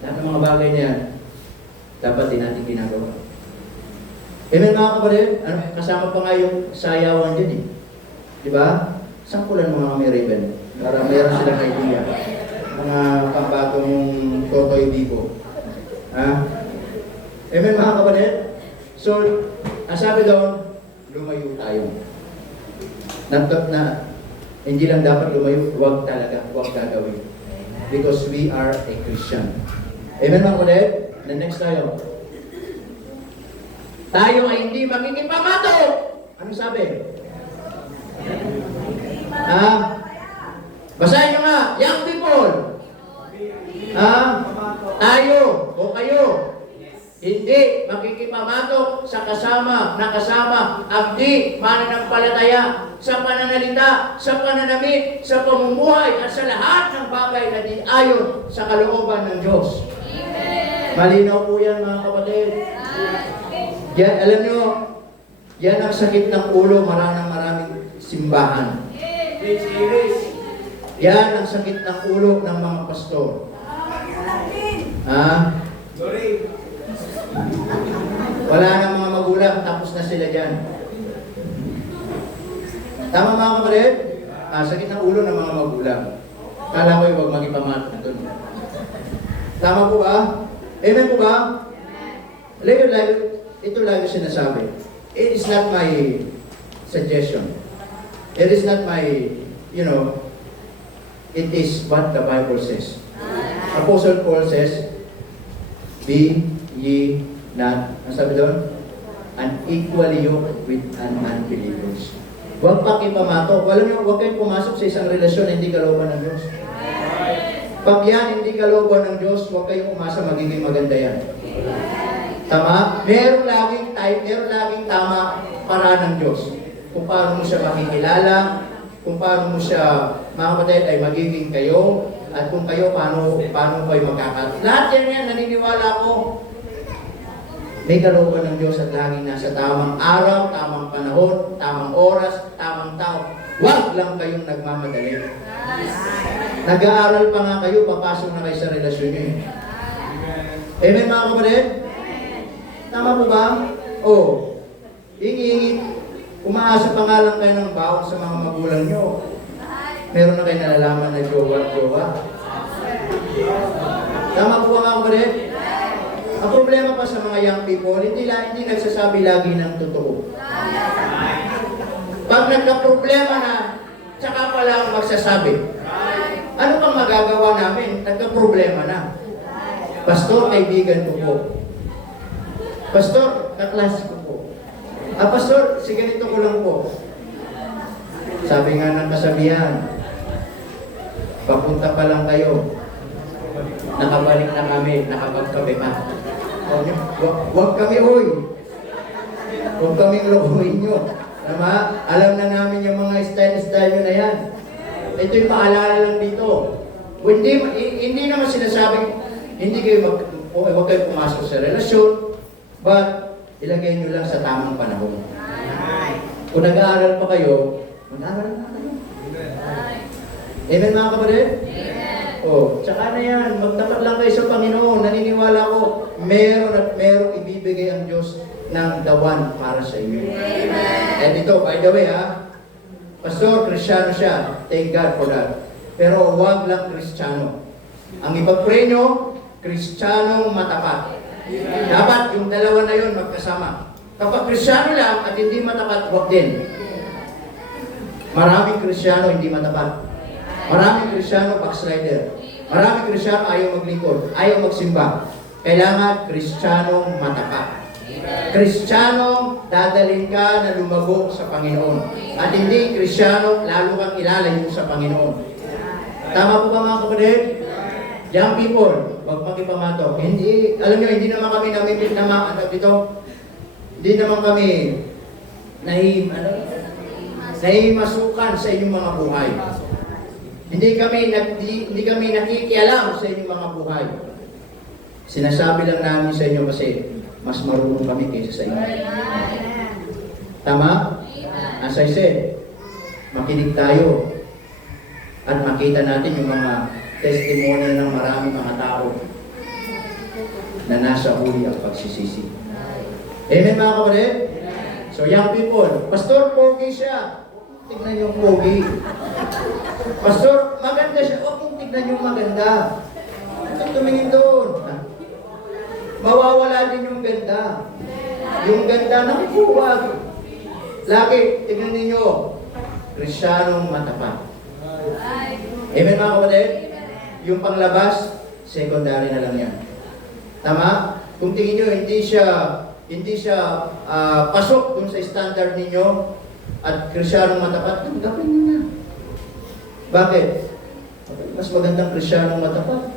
Lahat ng mga bagay niyan, dapat din natin ginagawa. Amen mga kapatid? Ano, kasama pa nga yung sayawan dyan eh. Di ba? Sampulan mga may ribbon. Para mayroon silang idea. Mga pambagong Totoy Bibo. Amen mga kapatid? So, ang sabi doon, lumayo tayo. Hindi lang dapat lumayo, huwag talaga, huwag gagawin. Because we are a Christian. Amen mga kapatid? The next tayo. Tayo ay hindi magiging pamato. Anong sabi? Basahin nyo nga, young people. Tayo o kayo, hindi makikipamatok sa nakasama, abdi, mananampalataya, sa pananalita, sa pananamit, sa pamumuhay, at sa lahat ng bagay na di ayon sa kalooban ng Diyos. Amen. Malinaw po yan mga kapatid. Yan, alam nyo, yan ang sakit ng ulo, maraming simbahan. Yan ang sakit ng ulo ng mga pastor. Wala nang mga magulang, tapos na sila dyan. Tama mga kapatid? Sakit ng ulo ng mga magulang. Kala ko huwag mag-ipamat doon. Tama po ba? Amen po ba? Ito lagi sinasabi. It is not my suggestion. It is not my, it is what the Bible says. Apostle Paul says, be ye not, ang sabi doon? Unequally yoked with unbelievers. Huwag pakipamato. Alam niyo, huwag kayong pumasok sa isang relasyon na hindi kalooban ng Diyos. Pag yan hindi kalooban ng Diyos, huwag kayong umasa magiging maganda yan. Tama? Meron laging tama para ng Diyos. Kung paano mo siya makikilala, kung paano mo siya, mga kapatid, ay magiging kayo, at kung kayo, paano kayo magkakat. Lahat yan, naniniwala ko. May kalooban ng Diyos at laging nasa tamang araw, tamang panahon, tamang oras, tamang tao. Huwag lang kayong nagmamadali. Nag-aaral pa nga kayo, papasok na kayo sa relasyon niyo. Amen mga kapatid? Tama po ba? Oo. Ingi-ingi, umaasa pa nga lang kayo ng baon sa mga magulang nyo. Meron na kayo nalalaman na jowa-jowa. Tama po ba mga kapatid? Ang problema pa sa mga young people, hindi nagsasabi lagi ng totoo. Pag nagka-problema na, tsaka pa lang magsasabi. Ano pang magagawa namin? Nagka-problema na. Pastor, kaibigan ko po. Pastor, kaklase ko po. Pastor, sige nito ko lang po. Sabi nga ng kasabihan, papunta pa lang kayo. Nakabalik na kami, nakapagkape pa. Huwag kami, hoy. Huwag kaming lokohin nyo. Tama? Alam na namin yung mga style nyo na yan. Ito yung paalala lang dito. Hindi naman sinasabing, huwag kayo pumasok sa relasyon, but ilagay nyo lang sa tamang panahon. Kung nag-aaral pa kayo, mag-aaral na kayo. Amen mga kapatid? Tsaka na yan, magtapat lang kayo sa Panginoon. Naniniwala ko, meron at meron ibibigay ang Diyos ng dawan para sa inyo. And ito, by the way Pastor, Kristiyano siya. Thank God for that. Pero huwag lang Kristiyano. Ang ipag-pray nyo, Kristiyano matapat. Dapat yung dalawa na yun magkasama. Kapag Kristiyano lang at hindi matapat, huwag din. Maraming Kristiyano hindi matapat. Maraming Kristiyano backslider. Maraming Kristiyano ayaw maglingkod, ayaw magsimba. Kailangan Kristiyano matapat. Kristiyano, dadalhin ka na lumago sa Panginoon. At hindi Kristiyano, lalo kang ilalayo sa Panginoon. Tama po ba mga kapatid? Young people, huwag makipamato. Hindi, alam nyo, hindi naman kami namimit na hindi naman kami nahimasukan sa inyong mga buhay. Hindi kami nakikialam sa inyong mga buhay. Sinasabi lang namin sa inyo kasi mas marunong kami kaysa sa inyo. Tama? As I said, makinig tayo at makita natin yung mga testimony ng maraming mga tao na nasa huli ang pagsisisi. Amen mga kapatid? So young people, Pastor, pogi siya. Tignan yung pogi. Pastor, maganda siya. Kung tignan yung maganda. Huwag tumingin doon. Mawawala din yung ganda. Yung ganda nakukuwag. Lagi, tignan ninyo. Kristyanong matapat. Amen mga kapatid? Yung panglabas, secondary na lang yan. Tama? Kung tingin nyo, hindi siya pasok dun sa standard ninyo at Kristyanong matapat, gawin nyo na. Bakit? Mas magandang Kristyanong matapat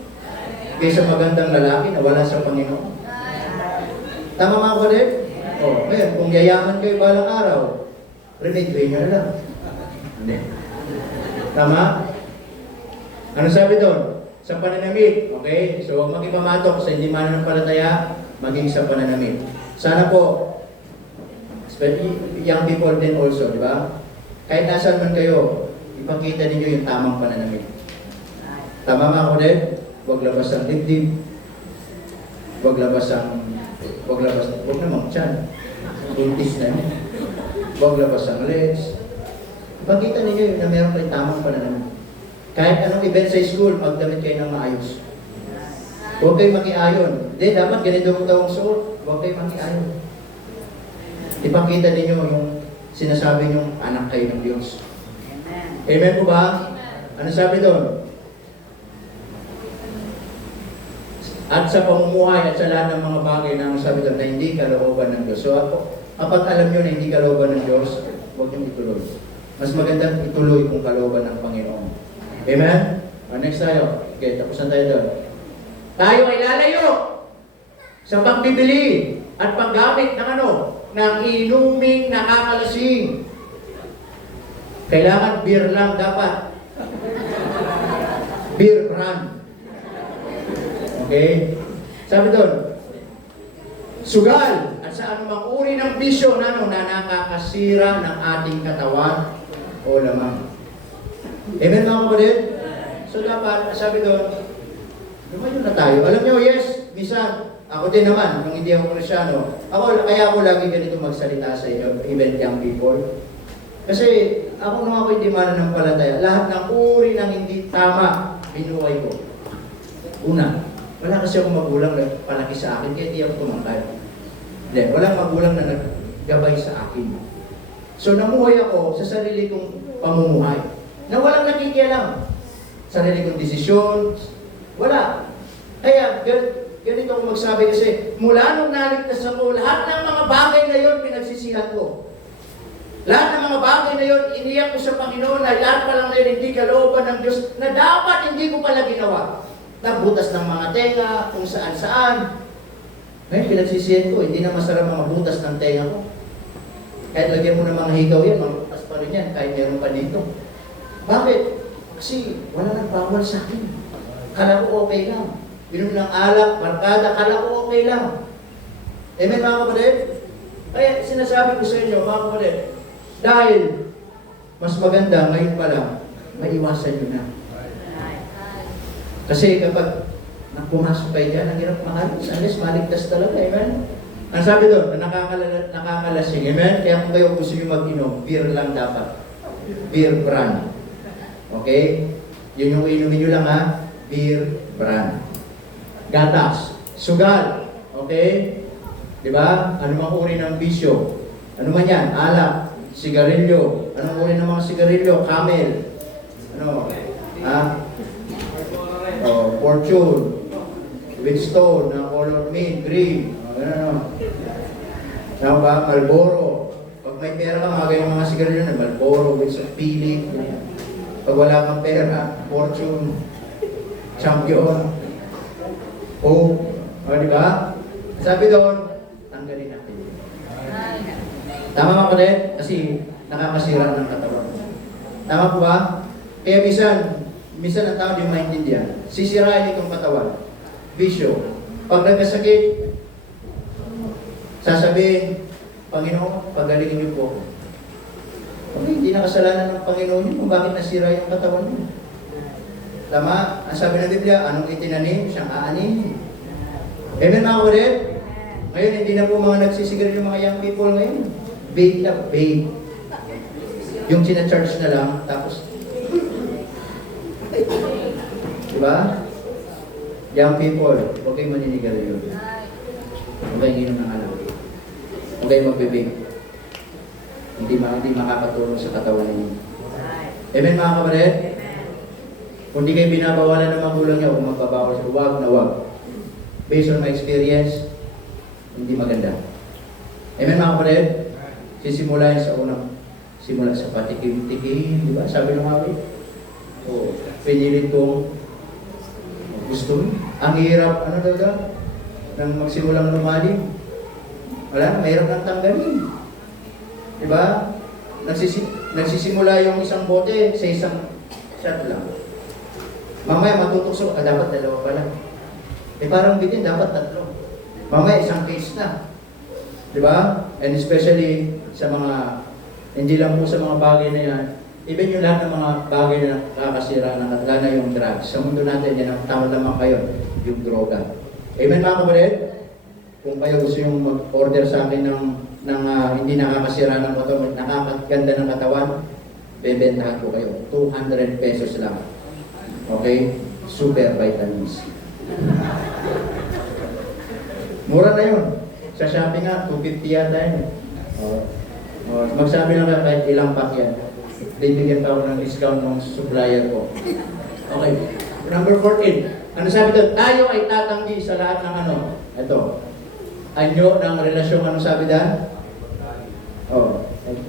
kaysa magandang lalaki na wala sa Panginoon. Tama mga kapatid? Ngayon, kung yayaman kayo balang araw, remedyoin nyo na lang. Hindi. Tama? Ano sabi doon? Sa pananamit. Okay? So, huwag makipamatok sa hindi mananampalataya, maging sa pananamit. Sana po, especially young people din also, di ba? Kahit nasaan man kayo, ipakita ninyo yung tamang pananamit. Tama mga kapatid? Huwag labas ang dibdib. Huwag namang tiyan. Buntis na yun. Huwag labas ang legs. Ipakita ninyo yun na meron kayo tamang pananamit. Kahit anong event sa school, magdamit kayo ng maayos. Huwag kayo makiayon. Hindi, dapat ganito ang tawang suot. Huwag kayo makiayon. Ipakita ninyo yung sinasabi nyong anak kayo ng Diyos. Amen po ba? Ano sabi doon? At sa pamumuhay at sa lahat ng mga bagay na sabi doon na hindi kalooban ng Diyos. So kapag alam nyo na hindi kalooban ng Diyos, huwag nyo ituloy. Mas magandang ituloy kung kalooban ng Panginoon. Amen? Next tayo. Okay, tapusan tayo doon. Tayo ay lalayo sa pagbibili at paggamit ng ng inuming nakakalasing. Kailangan beer lang dapat. Beer brand. Okay? Sabi doon, sugal at sa anumang uri ng bisyo na nakakasira ng ating katawan o lamang. Amen mga kapatid? So dapat, sabi doon, lumayo na tayo. Alam nyo, yes, minsan, ako din naman, nung hindi ako Kristyano, kaya ako lagi ganito magsalita sa inyo, even young people. Kasi ako nung ako hindi mananampalataya, lahat ng uri ng hindi tama, binuhay ko. Una, wala kasi akong magulang na palaki sa akin, kaya hindi ako tumangkay. Hindi, walang magulang na naggabay sa akin. So namuhay ako sa sarili kong pamumuhay, na walang nakikialam. Sarili kong desisyon, wala. Kaya, ganito ako magsabi kasi, mula nung naligtas ako, lahat ng mga bagay na yon pinagsisihan ko. Lahat ng mga bagay na yon, iniyak ko sa Panginoon na lahat pa lang na yun, hindi kalooban ng Diyos, na dapat hindi ko pala ginawa. Nagbutas ng mga tenga, kung saan-saan. Ngayon, pinagsisihan ko, hindi na masarap mga butas ng tenga ko. Kahit lagyan mo ng mga higaw yan, malutas pa rin yan, kahit meron pa dito. Bakit? Kasi wala nang bawal sa akin. Kala ko okay lang. Inom ng alak, barkada, kala ko okay lang. Amen mga kapatid? Kaya sinasabi ko sa inyo, mga kapatid, dahil mas maganda ngayon pa lang, maiwasan nyo na. Kasi kapag pumasok kayo dyan, ang hirap makalis, unless maligtas talaga, amen? Ang sabi doon, nakakalasing, amen? Kaya kung kayo gusto nyo mag-inom, beer lang dapat. Beer brand. Okay? Yun yung inumin nyo lang ha, beer brand. Gatas, sugal, okay? Diba? Ano mang uri ng bisyo? Ano man yan? Alak, sigarilyo. Anong uri ng mga sigarilyo? Camel. Ano? Ha? Oh, Fortune. Wheatstone, na color mint, green. Ano? Ano ba? Marlboro. Pag may pera ka, mga ganyan mga sigarilyo na Marlboro, Wheatstone, Philip. Pag wala kang pera, Fortune, Champion, Hope. O, diba? Sabi doon, tanggalin natin. Tama mga kapatid? Kasi nakakasira ng katawan. Tama po ba? Kaya minsan ang tao di maintindihan. Sisirain itong katawan. Bisyo. Pag nagkasakit, sasabihin, Panginoon, pagalingin niyo po. Okay, hindi na kasalanan ng Panginoon yun kung bakit nasira yung katawan mo. Tama? Ang sabi ng Biblia, anong itinanim, siyang aanin. Amen mga kapatid? Ngayon, hindi na po mga nagsisigarilyo yung mga young people ngayon. Vape na, vape. Yung sinacharge na lang, tapos... Diba? Young people, huwag kayong maninigarilyo. Huwag kayong inom ng alam. Huwag kayong magbe-vape. Hindi makakatulong sa katawan ninyo. Amen mga kapatid? Kung di kayo binabawalan ng magulang niya, kung magbabawal siya, huwag na huwag. Based on my experience, hindi maganda. Amen mga kapatid? Sisimula sa unang, simula sa patikim-tikim, di ba? Sabi ng awit. O, pinilit kong gusto. Ang hirap, ano daw? Nang magsimulang lumalim. Wala, mahirap nang tanggalin. Di ba? Nagsisimula yung isang bote sa isang shot lang. Mamaya matutusok, dapat dalawa pala. Parang bitin, dapat tatlo. Mamaya isang case na. Di ba? And especially sa mga, hindi lang po sa mga bagay na yan, even yung lahat ng mga bagay na nakakasira na lalo na yung drugs. Sa mundo natin, yan ang tama naman kayo, yung droga. Amen mga kapatid? Kung kayo gusto yung mag-order sa akin ng hindi nakakasira ng katawan, nakakaganda ng katawan, bebentahan ko kayo. 200 pesos lang. Okay? Super vitamins. Mura na yun. Sa Shopee nga, 250 yata yun. Magsabi lang kahit ilang pack yan. Bibigyan pa ako ng discount ng supplier ko. Okay. Number 14. Ano sabi doon? Tayo ay tatanggi sa lahat ng ano. Ito. Anyo ng relasyon. Ano sabi doon?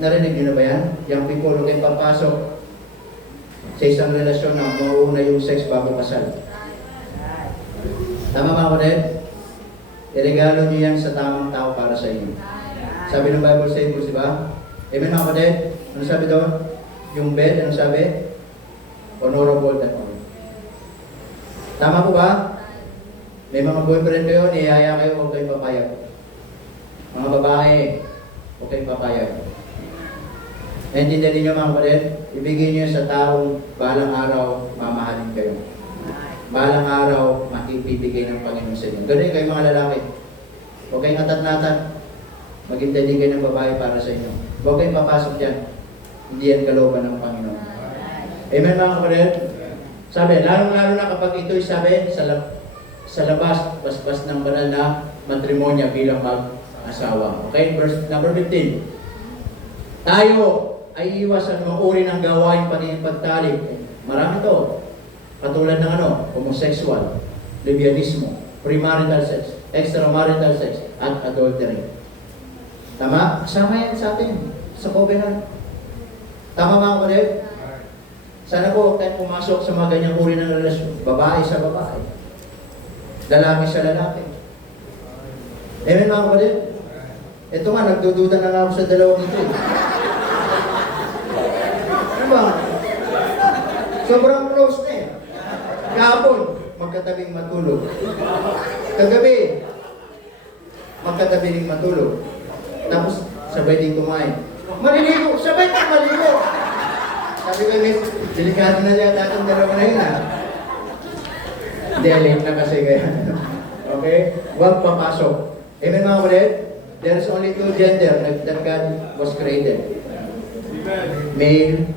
Narinig nyo na ba yan? Yung people, huwag kayong papasok sa isang relasyon na mauuna yung sex bago kasal. Tama mga kapatid? Iregalo nyo yan sa tamang tao para sa inyo. Sabi ng Bible sa inyo, di ba? Amen mga kapatid? Ano sabi doon? Yung bed, ano sabi? Honorable that all. Tama po ba? May mga boyfriend kayo, niyaya kayo, huwag kayong papayag. Mga babae, huwag kayong papayag. Naintindihan niyo mga kapatid? Ibigay niyo sa taong balang araw, mamahalin kayo. Balang araw, makipibigay ng Panginoon sa inyo. Ganun kayo mga lalaki. Huwag kayong atat-natat. Maghintay din kayo ng babae para sa inyo. Huwag kayong papasok dyan. Hindi yan kalooban ng Panginoon. Amen mga kapatid? Sabi, lalong-lalo na kapag ito'y sabi sa labas, basbas ng banal na matrimonya bilang mag-asawa. Okay? Verse number 15. Tayo ay iwasan mga uri ng gawain panipagtalik. Marami to. Katulad ng homosexual, lesbianismo, premarital sex, extramarital sex, at adultery. Tama? Kasama yan sa atin, sa covenant. Tama mga kapatid? Sana po huwag tayong pumasok sa mga ganyang uri ng relasyon. Babae sa babae. Lalaki sa lalaki. Amen mga kapatid? Ito nga, nagdududa na nga ako sa dalawang ito. Ano ba? Sobrang close na eh. Kahapon, magkatabing matulog. Kagabi, magkatabi rin matulog. Tapos, sabay din kumain. Maliligo! Sabay din maligo! Sabi ko, miss, delikado na yata itong dalawa na yun, ha? Hindi, late na kasi kaya. Okay? Huwag papasok. Amen mga kapatid? There's only two gender that God was created. Male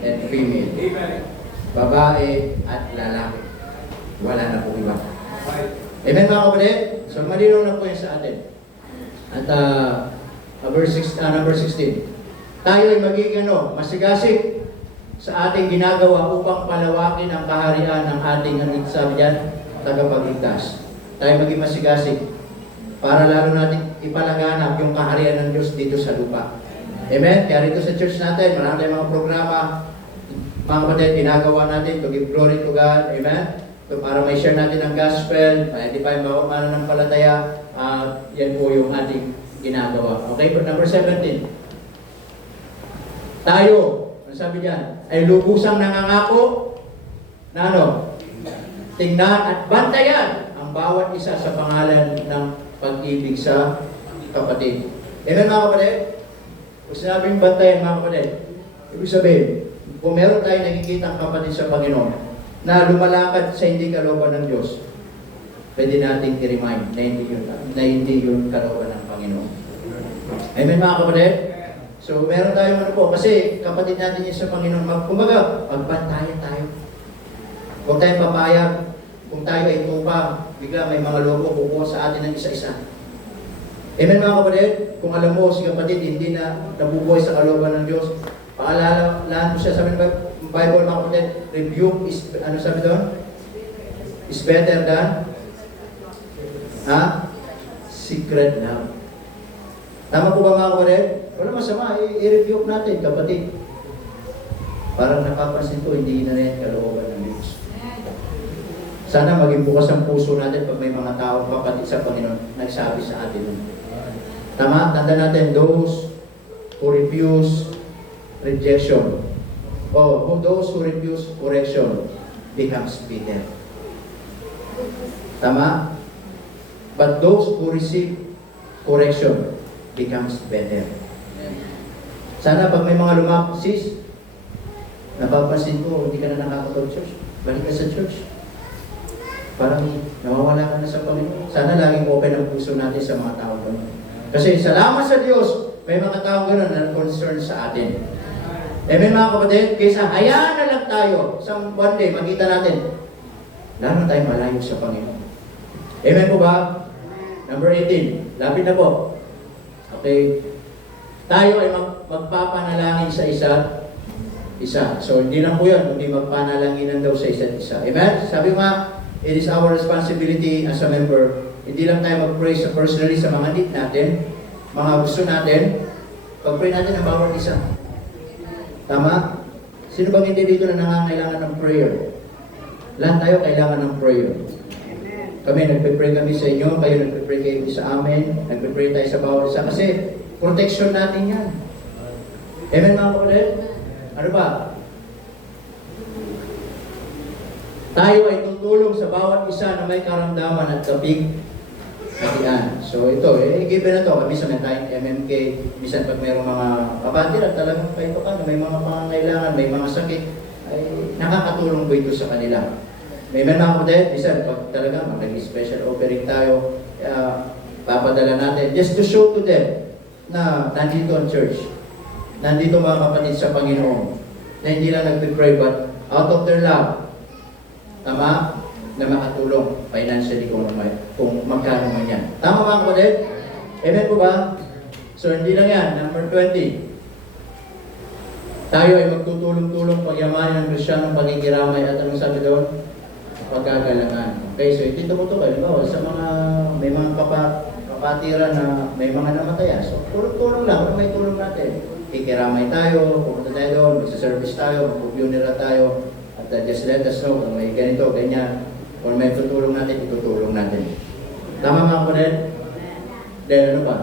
and female. Babae at lalaki. Wala na po iba. Amen mga kapatid? So malinaw na po yan sa atin. At number 16. Tayo ay magiging masigasig sa ating ginagawa upang palawakin ang kaharian ng ating sabi dyan, tagapagligtas. Tayo maging masigasig para lalo natin ipalaganap yung kaharian ng Diyos dito sa lupa. Amen? Kaya rito sa church natin, marami tayong mga programa, mga kapatid, ginagawa natin to give glory to God. Amen? So, para may share natin ang gospel, hindi pa yung mananampalataya, yan po yung ating ginagawa. Okay, number 17. Tayo, ano sabi diyan, ay lubusang nangangako na tingnan at bantayan ang bawat isa sa pangalan ng pag-ibig sa kapatid. Amen mga kapatid? Kung sinabing bantayan mga kapatid, ibig sabihin, kung meron tayong nakikita ang kapatid sa Panginoon na lumalakad sa hindi kalooban ng Diyos, pwede natin i-remind na hindi yun kalooban ng Panginoon. Amen mga kapatid? So, meron tayong kasi kapatid natin yun sa Panginoon. Kumbaga, magbantayan tayo. Huwag tayong papayag. Kung tayo ay tupa, bigla may mga lobo kukuha sa atin ng isa-isa. Amen mga kapatid? Kung alam mo, si kapatid hindi na nabubuhay sa kalooban ng Diyos, paalalaan mo siya. Sabi ng Bible mga kapatid, rebuke is, sabi doon? Is better than secret love. Tama po ba mga kapatid? Wala masama, i-rebuke natin, kapatid. Parang napapansin ko, hindi na rin kalooban ng Diyos. Sana maging bukas ang puso natin pag may mga tao, kapatid sa Panginoon, nagsabi sa atin. Tama? Tanda natin, those who refuse rejection, those who refuse correction becomes bitter. Tama? But those who receive correction becomes better. Sana pag may mga lumapsis, napapansin ko, hindi ka na nakakatawag church. Balik ka sa church. Parang nawawala ka na sa Panginoon. Sana laging open ang puso natin sa mga tao doon. Kasi salamat sa Diyos, may mga tao gano'n na concern sa atin. Amen mga kapatid, kaysa hayaan na lang tayo, isang one day, makita natin, lalo tayong malayo sa Panginoon. Amen po ba? Number 18, lapit na po. Okay. Tayo ay magpapanalangin sa isa't isa. So, hindi lang po yun, hindi magpanalanginan daw sa isa't isa. Amen? Sabi nga, it is our responsibility as a member. Hindi lang tayo mag-pray personally sa mga need natin, mga gusto natin, pag-pray natin ang bawat isa. Tama? Sino bang hindi dito na nangangailangan ng prayer? Lahat tayo kailangan ng prayer. Kami, nagpe-pray kami sa inyo, kayo nagpe-pray kayo sa amin, nagpe-pray tayo sa bawat isa. Kasi, protection natin yan. Amen mga kapatid? Ano ba? Tayo ay tutulong sa bawat isa na may karamdaman at hatian. So ito, given na to, minsan may tayong MMK, minsan pag mayroong mga kapatiran, talagang kahit pa paano, may mga pangangailangan, may mga sakit, ay nakakatulong po ito sa kanila. May mga kapatid, minsan pag talaga mag-special offering tayo, papadala natin, just to show to them na nandito ang church, nandito mga kapatid sa Panginoon, na hindi lang nag-pray but out of their love, tama, na makatulong financially kung magkano man yan. Tama mga kapatid? Amen po ba? So hindi lang yan. Number 20. Tayo ay magtutulong-tulong pagyamanin ng Kristiyanong pagkikiramay at anong sabi doon? Pagkagalangan. Okay, so ito tumutok. Halimbawa, sa mga may mga kapatiran na may mga namataya. So tulong-tulong lang. Kung may tulong natin. Kikiramay tayo, pupunta tayo doon, magsa-service tayo, mag-funeral tayo. At just let us know kung may ganito, ganyan. Kung may tutulong natin, itutulong natin. Tama mga kapatid? Then ano pa?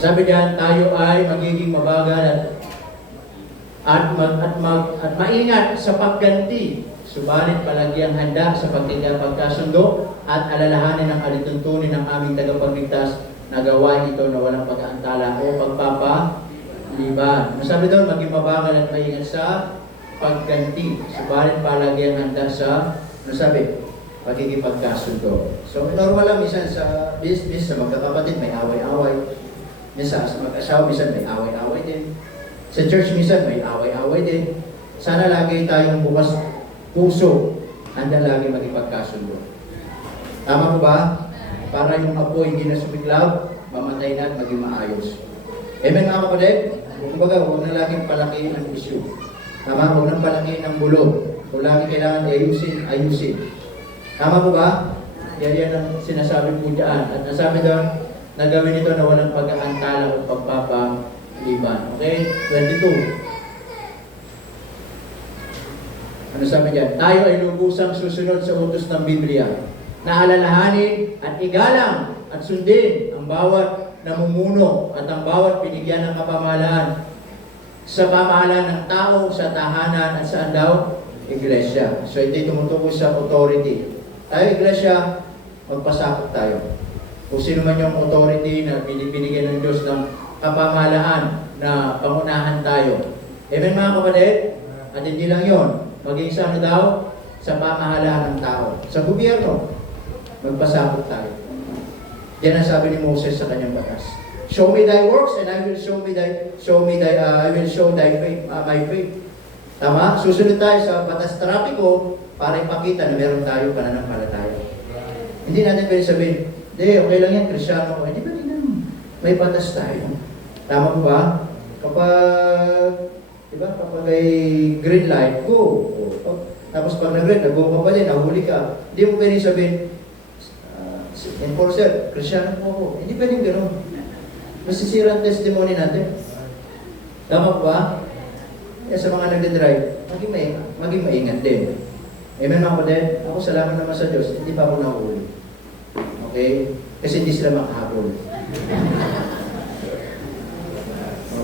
Sabi diyan, tayo ay magiging mabagal at maingat sa pagganti. Subalit palagi ang handa sa pagkasundo at alalahanin ang alituntunin ng aming tagapagligtas na gawain ito na walang pag-aantala o pagpapaliban. Sabi doon, maging mabagal at maingat sa pagganti. Subalit palagi ang handa sa, pagkikipagkasundo. So normal lang minsan sa business, sa magkakapatid, may away-away. Minsan sa mag-asawa, minsan may away-away din. Sa church, minsan may away-away din. Sana lagi tayong bukas puso, handa lagi magipagkasundo. Tama po ba? Para yung apo hindi na sumiglaw, mamatay na at maging maayos. Amen mga kapatid? Kumbaga, huwag na laging palakihin ang issue. Tama, huwag nang palakihin ang bulog. Kung lagi kailangan ayusin. Tama po ba? Yan ang sinasabi po dyan. At nasabi doon, na gawin ito na walang pag-aantala o pagpapaliban. Okay? 22. Ano sabi dyan? Tayo ay lubusang susunod sa utos ng Biblia na alalahanin at igalang at sundin ang bawat namumuno at ang bawat binigyan ng kapamahalaan sa pamahalaan ng tao, sa tahanan at saan daw? Iglesia. So ito tumutukoy sa authority. Tayo, iglesia, magpasakop tayo. Kung sino man yung authority na binigyan ng Diyos ng kapamahalaan na pangunahan tayo. Amen mga kapatid? At hindi lang yon, maging sa daw? Sa pamahalaan ng tao. Sa gobyerno, magpasakop tayo. Yan ang sabi ni Moses sa kanyang batas. Show me thy works and I will show thy faith, my faith. Tama? Susunod tayo sa batas trapiko para ipakita na meron tayo pananampalataya. Hindi natin pwede sabihin, okay lang yan, Krisyano ko. Hindi ba rin naman? May batas tayo. Tama po ba? Kapag ay green light, go. Tapos pag nag-red, nag-go ka pa din, nahuli ka. Hindi mo pwede sabihin, enforcer, Krisyano po ako. Hindi pwede gano'n. Masisira ang testimony natin. Tama po ba? Sa mga nagde-drive, maging maingat din. Amen mga kapatid? Ako salamat naman sa Diyos, hindi pa ako nahuli. Okay? Kasi hindi sila makahabol.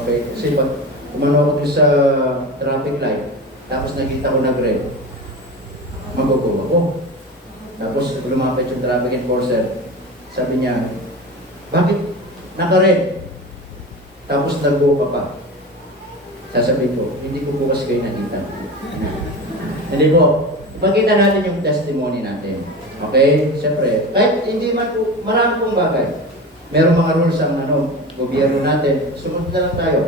Okay? Kasi pag umano ako sa traffic light, tapos nakita ko nag-red, mag-go ako. Tapos lumapit yung traffic enforcer, sabi niya, bakit naka-red? Tapos nag-go ka pa. Sasabihin ko, hindi ko bukas kayo nakita. Hindi po. Ipagkita natin yung testimony natin. Okay? Siyempre, kahit hindi man po, marami pong bagay. Merong mga rules ang gobyerno natin. Sumunod na lang tayo.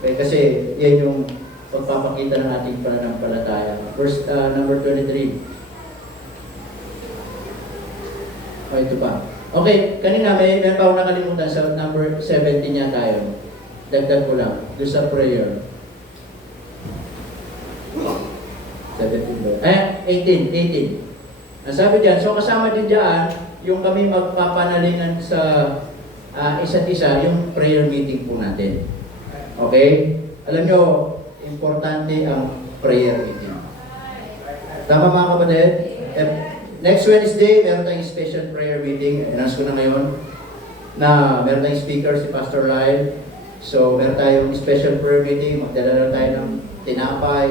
Okay? Kasi yan yung pagpapakita ng ating pananampalataya. Verse number 23. Ito pa. Okay, kanina may pa ako nakalimutan sa number 17 niya tayo. Dagdag ko lang. Doon sa prayer. 18. Ang sabi diyan, so kasama din diyan yung kami magpapanalingan sa isa't isa, yung prayer meeting po natin. Okay? Alam nyo, importante ang prayer meeting. Tama mga kapatid? Next Wednesday, meron tayong special prayer meeting. Announce ko na ngayon na meron tayong speaker, si Pastor Lyle. So, meron tayong special prayer meeting. Magdala tayo ng tinapay,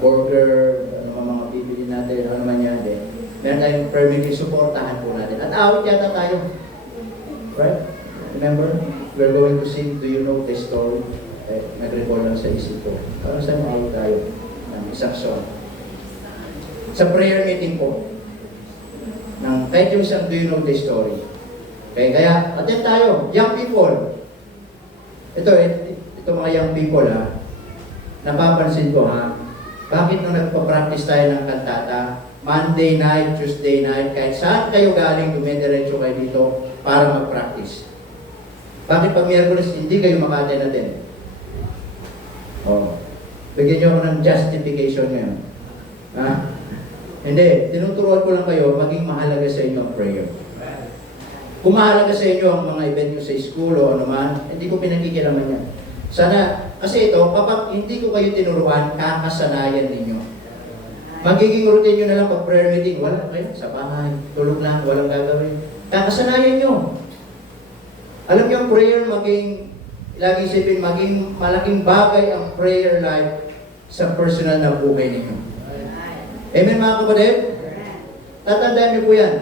burger, ano mga bibili natin, ano man yan. Meron meron tayong prayer meeting, supportahan po natin. At awit yata tayo. Right? Remember? We're going to sing, do you know the story? Nag-recall lang sa isip ko. Parang saan awit tayo? Ng isang song. Sa prayer meeting po, kahit yung isang do you know the story. Okay, kaya attend tayo. Young people. Ito mga young people napapansin ko bakit nung nagpa-practice tayo ng kantata, Monday night, Tuesday night, kahit saan kayo galing, dumidiretso kayo dito para mag-practice. Bakit pag Miyerkules, hindi kayo maka-attend natin? Bigyan niyo ako ng justification ngayon. Hindi, tinuturuan ko lang kayo, maging mahalaga sa inyo ang prayer. Kung mahalaga sa inyo ang mga event nyo sa school o ano man, hindi ko pinagkikilaman yan. Sana, kasi ito, kapag hindi ko kayo tinuruan, kakasanayan ninyo. Magiging routine nyo na lang pag prayer meeting, wala kayo, sa bahay, tulog lang, walang gagawin. Kakasanayan nyo. Alam niyo ang prayer lagi isipin, maging malaking bagay ang prayer life sa personal na buhay ninyo. Amen mga kapatid? Tatandaan niyo po yan.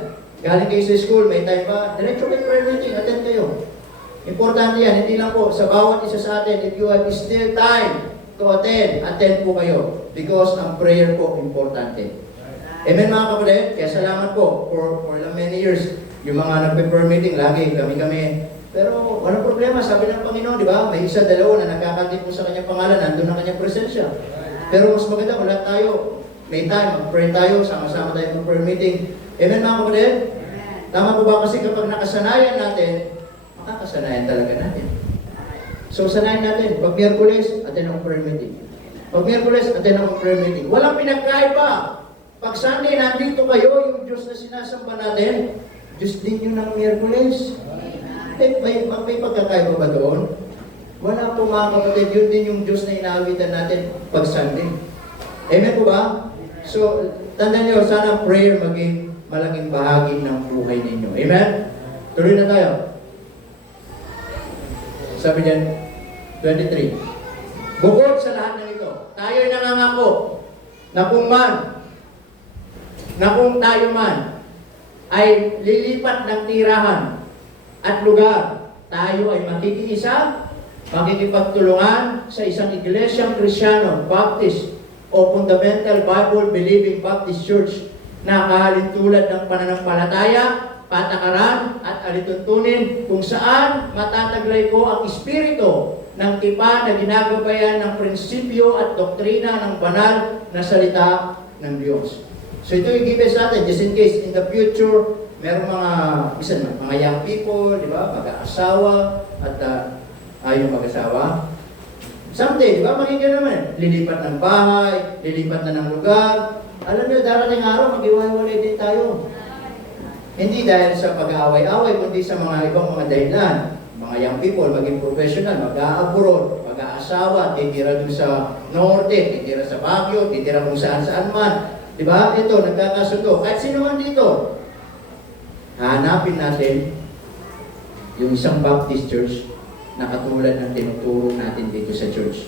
Galing kayo sa school, may time pa, diretso kayo prayer meeting, attend kayo. Importante yan, hindi lang po, sa bawat isa sa atin, if you have still time to attend po kayo. Because ang prayer po, importante. Amen mga kapatid? Kaya salamat po for many years. Yung mga nagpe-prayer meeting, lagi kami. Pero walang problema, sabi ng Panginoon, di ba? May isa, dalawa na nagkakantin po sa kanyang pangalan, nandun ang kanyang presensya. Pero mas maganda, wala tayo. May time, mag-pray tayo, sama-sama tayo mag-prayer meeting. Amen mga kapatid? Tama po ba? Kasi kapag nakasanayan natin, makakasanayan talaga natin. So, sanayan natin. Pag Miyerkules, attend ang prayer meeting. Pag Miyerkules, attend ang prayer meeting. Walang pinagkaiba. Pag Sunday, nandito kayo, yung Diyos na sinasamba natin, Diyos din yun ng Miyerkules. May pagkakaiba ba doon? Wala po mga kapatid, yun din yung Diyos na inaawitan natin pag Sunday. Amen po ba? So, tandaan nyo, sana prayer maging malaking bahagi ng buhay ninyo. Amen? Tuloy na tayo. Sabi niyan, 23. Bukod sa lahat ng ito, tayo'y nangangako na kung tayo man ay lilipat ng tirahan at lugar, tayo ay makikiisa, makikipagtulungan sa isang iglesyang Kristyano, Baptist, o Fundamental Bible-Believing Baptist Church na kahalintulad ng pananampalataya, patakaran at alituntunin kung saan matataglay ko ang espiritu ng tipan na ginagabayan ng prinsipyo at doktrina ng banal na salita ng Diyos. So ito yung given sa atin, just in case in the future, merong mga young people, di ba, mag-aasawa at ayaw mag-asawa. Someday, di ba, magiging naman, lilipat ng bahay, lilipat na ng lugar. Alam niyo, darating araw, mag-iwalay din tayo. Hindi dahil sa pag-aaway-away, kundi sa mga ibang mga dahilan. Mga young people, maging professional, mag-a-abroad, mag-aasawa, titira doon sa norte, titira sa Baguio, titira kung saan-saan man. Di ba? Ito, nagkakasundo. Kahit sino man dito, hanapin natin yung isang Baptist church na katulad ng tinuturo natin dito sa church.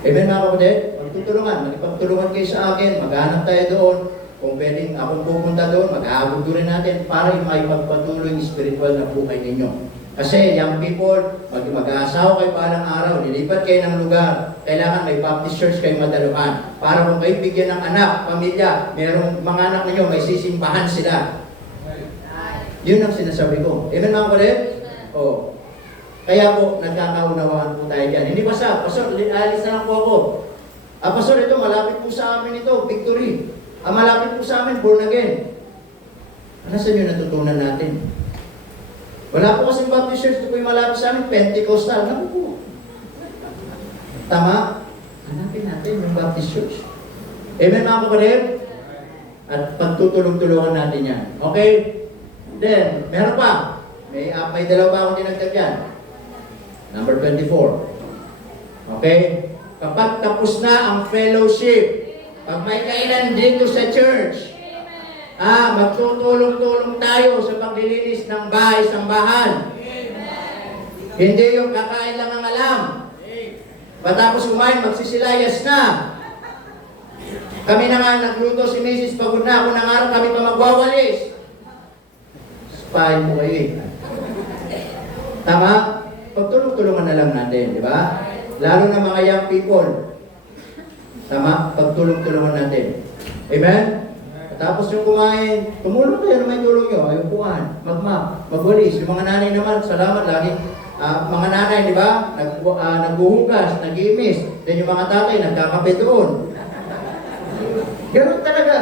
Amen mga kapatid? Magtutulungan, magpagtulungan kayo sa akin, maghanap tayo doon. Kung pwedeng akong pupunta doon, mag-aabot rin natin para maipagpatuloy yung spiritual na buhay ninyo. Kasi young people, mag-aasawa kayo palang araw, lilipat kayo ng lugar, kailangan may Baptist church kayong madaluhan. Para kung kayo bigyan ng anak, pamilya, merong mga anak ninyo, may sisimbahan sila. Yun ang sinasabi ko. Amen mga kapatid? Oo. Kaya po, nagkakaunawaan po tayo dyan. Hindi basta, Pastor, alis na lang po ako. Pastor, ito, malapit po sa amin ito, victory. Malapit po sa amin, born again. Ano sa inyo natutunan natin? Wala po kasing Baptist church, ito po yung malapit sa amin, Pentecostal. Ano po? Tama? Hanapin natin yung Baptist church. Amen mga kapatid? At pagtutulong-tulungan natin yan. Okay? Then, meron pa. May dalawa pa akong dinagdag yan. Number 24. Okay? Kapag tapos na ang fellowship, pag may kailan dito sa church, magtutulong-tulong tayo sa paglilinis ng bahay-sambahan. Hindi yung kakain lang ang alam. Patapos kumain, magsisilayas na. Kami na nga nagluto si Mrs. Pagod na ako ng araw, kami pa magwawalis. Spahin po kayo eh. Tama? Pagtulong-tulungan na lang natin, di ba? Lalo na mga young people. Tama? Pagtulong-tulungan natin. Amen? Tapos yung kumain, tumulong kayo na may tulong nyo. Yung kuhan, magmap, magwalis. Yung mga nanay naman, salamat lagi. Mga nanay, di ba? Naghuhugas, nag-iimis. Then yung mga tatay, nagkakape doon. Ganun talaga.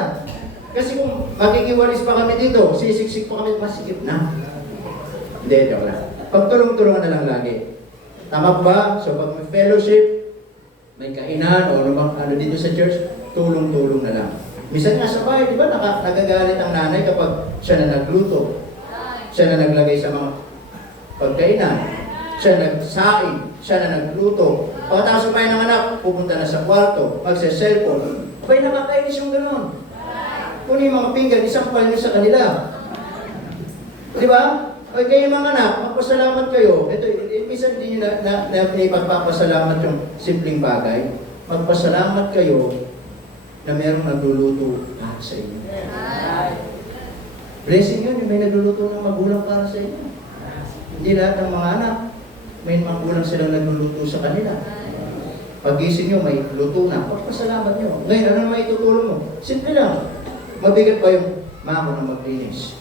Kasi kung makikiwalis pa kami dito, sisiksik pa kami, masikip na. Hindi, joke lang. Pagtulong-tulungan na lang lagi. Tama ba? So pag may fellowship, may kainan, o ano dito sa church, tulong-tulong na lang. Minsan nga sa bahay, di ba, nagagalit ang nanay kapag siya na nagluto. Siya na naglagay sa mga pagkainan. Siya nagsaing. Siya na nagluto. Pagkatapos kumain ng anak, pupunta na sa kwarto, magsa-cellphone. Abay, nakakainis yung gano'n. Kunin yung mga pinggan, isang pal nyo sa kanila. Di ba? Ay, kayo mga anak, magpasalamat kayo. Ito, minsan din nyo na ipagpapasalamat yung simpleng bagay. Magpasalamat kayo na mayroong nagluluto para sa inyo. Blessing yun, may nagluluto ng magulang para sa inyo. Hindi lahat ng mga anak, may magulang silang nagluluto sa kanila. Pag-gising nyo, may luto na. Pagpasalamat nyo. Ngayon, ano naman itutulong mo? Simple lang. Mabigat pa yung mama na maglinis.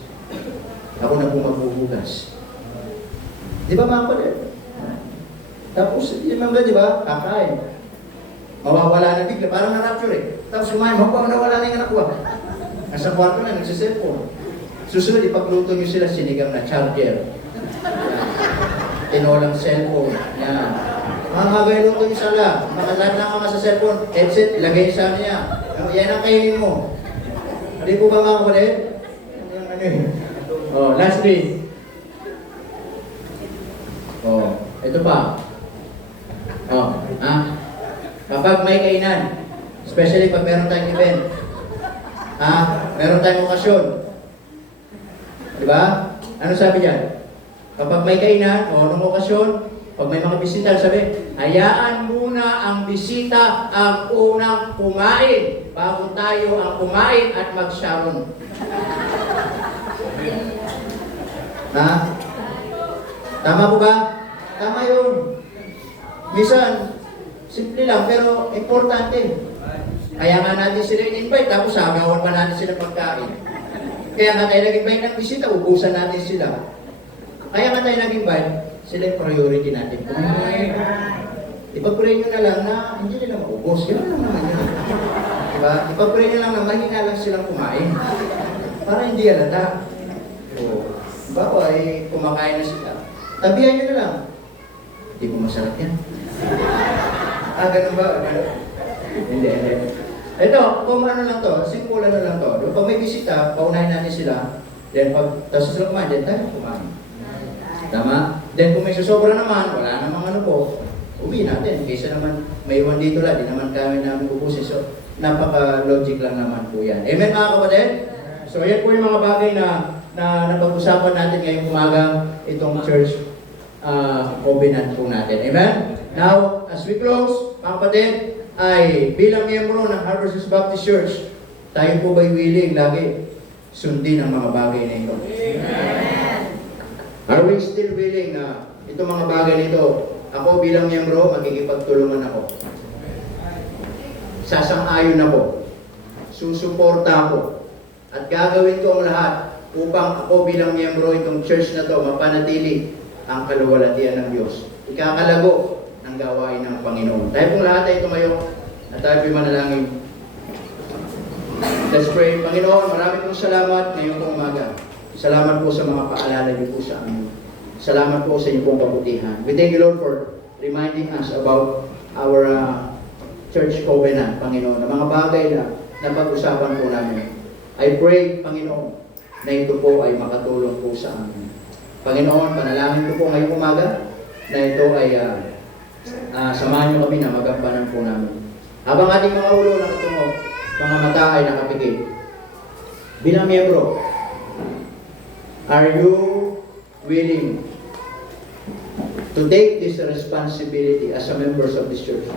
Ako na po maghuhugas. Di ba mga kapatid? Tapos, yung mga di ba? Kakain. Mawawala na bigla. Parang na-rapture eh. Tapos kumain, nawala na yung anak ko. Nasa kwarto na, nagsiselfone. Susunod, ipagluto nyo sila sinigang na charger. Tinolang cellphone. Yan. Mga luto nyo sala. Lahat ng mga sa cellphone, headset, ilagay sa niya. Yan ang kainin mo. Hindi po ba mga kapatid? Oh, lastly. Oh, ito pa. Oh, kapag may kainan, especially pag meron tayong event, meron tayong okasyon. Di ba? Ano sabi diyan? Kapag may kainan o anong okasyon, pag may mga bisita, sabi, hayaan muna ang bisita ang unang kumain bago tayo ang kumain at mag-sharon. Tama po ba? Tama yun. Minsan, simple lang, pero importante. Kaya nga natin sila in-invite, tapos sagawan pa natin sila pagkain. Kaya nga tayo nag-invite ng bisita, ubusan natin sila. Kaya nga tayo nag-invite, sila yung priority natin. Ipag-pray nyo na lang na hindi nila maubos. Yun lang naman yun. Diba? Ipag-pray nyo lang na mahina lang silang kumain. Para hindi halata. O, bawa ay kumakain na sila. Tabihan nyo na lang. Hindi ko masarap yan. Ganun ba? Hindi. Ito, kung ano lang to, simulan na lang to. Pag may bisita, paunahin natin sila. Then pag tapos sila kumain, then tayo kumain. Tama? Then kung may susobra naman, wala namang ano po, uwi natin. Kaysa naman may iwan dito lang, di naman kami namin ubusin. So, napaka-logic lang naman po yan. Amen mga kapatid? So, yan po yung mga bagay na napag-usapan natin ngayong umaga itong church covenant po natin. Amen? Now, as we close, mga kapatid, ay bilang miyembro ng Harvest Baptist Church, tayo po ba'y willing lagi sundin ang mga bagay na ito? Amen! Are we still willing na itong mga bagay nito, ako bilang miyembro, magkikipagtulungan ako. Sasang-ayon ako. Susuporta ako. At gagawin ko ang lahat upang ako bilang miyembro itong church na to mapanatili ang kaluwalhatian ng Diyos. Ikakalago ng gawain ng Panginoon. Tayo pong lahat ay tumayo at tayo po'y manalangin. Let's pray. Panginoon, marami pong salamat ngayong pong umaga. Salamat po sa mga paalala niyo po sa amin. Salamat po sa inyong pong kabutihan. We thank you, Lord, for reminding us about our church covenant, Panginoon, na mga bagay na napag-usapan po namin. I pray, Panginoon, na ito po ay makatulong po sa amin. Panginoon, panalangin ko po ngayong umaga na ito ay samahan niyo kami na magampanan po namin. Habang ating mga ulo nakatungo, mga mata ay nakapikit. Bilang miyembro, are you willing to take this responsibility as a members of this church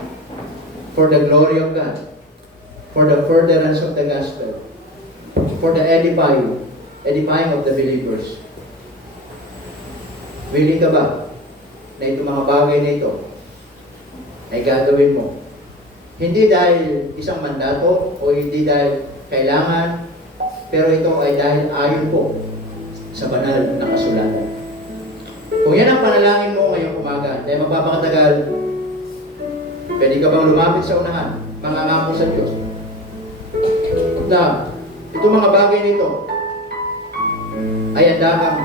for the glory of God, for the furtherance of the gospel, for the edifying of the believers. Willing ka ba na itong mga bagay na ito ay gagawin mo? Hindi dahil isang mandato o hindi dahil kailangan, pero ito ay dahil ayon po sa banal na kasulatan. Kung yan ang panalangin mo ngayong umaga, dahil magpapakatagal, pwede ka bang lumapit sa unahan, mangangako sa Diyos na itong mga bagay nito ay handa kang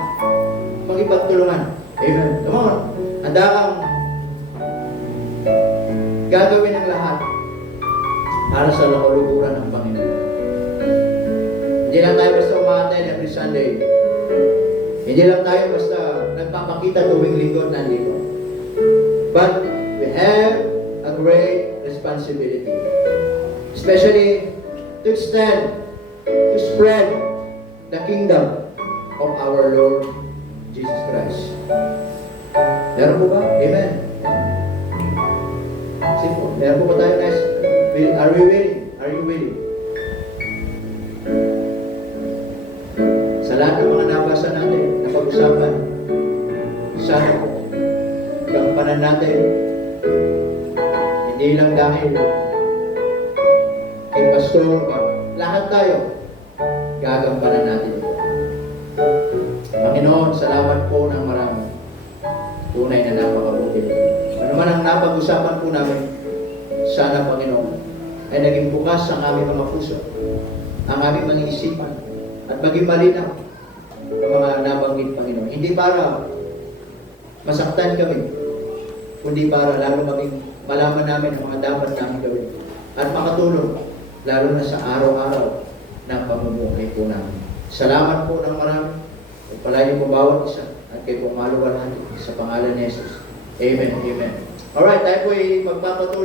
magipagtulungan. Amen. Come on. Handa kang gagawin ang lahat para sa lakaluburan ng Panginoon. Hindi lang tayo basta umaten every Sunday. Hindi lang tayo basta nagpapakita tuwing linggo nandito. But we have a great responsibility. Especially to extend, to spread the kingdom of our Lord Jesus Christ. Meron po ba? Amen. Simple. Meron po ba tayo guys? Are we willing? Are you willing? Sa lahat ng mga nabasa natin, napag-usapan, sana po, gampanan natin, hindi lang dahil kay pastor ba, lahat tayo, gagampanan natin ito. Panginoon, salamat po ng marami. Tunay na napakabuti. Ano man ang napag-usapan po namin, sana Panginoon, ay naging bukas ang aming mga puso, ang aming mga isipan, at maging malinaw ang mga nabanggit, Panginoon. Hindi para masaktan kami, kundi para lalo maging malaman namin ang mga dapat namin gawin at makatulong, lalo na sa araw-araw ng pamumuhay po namin. Salamat po ng marami. Pagpalain po bawat isa at kayo po maluwalhati sa pangalan ni Jesus. Amen. Amen. Alright, tayo po ay magpapatuloy.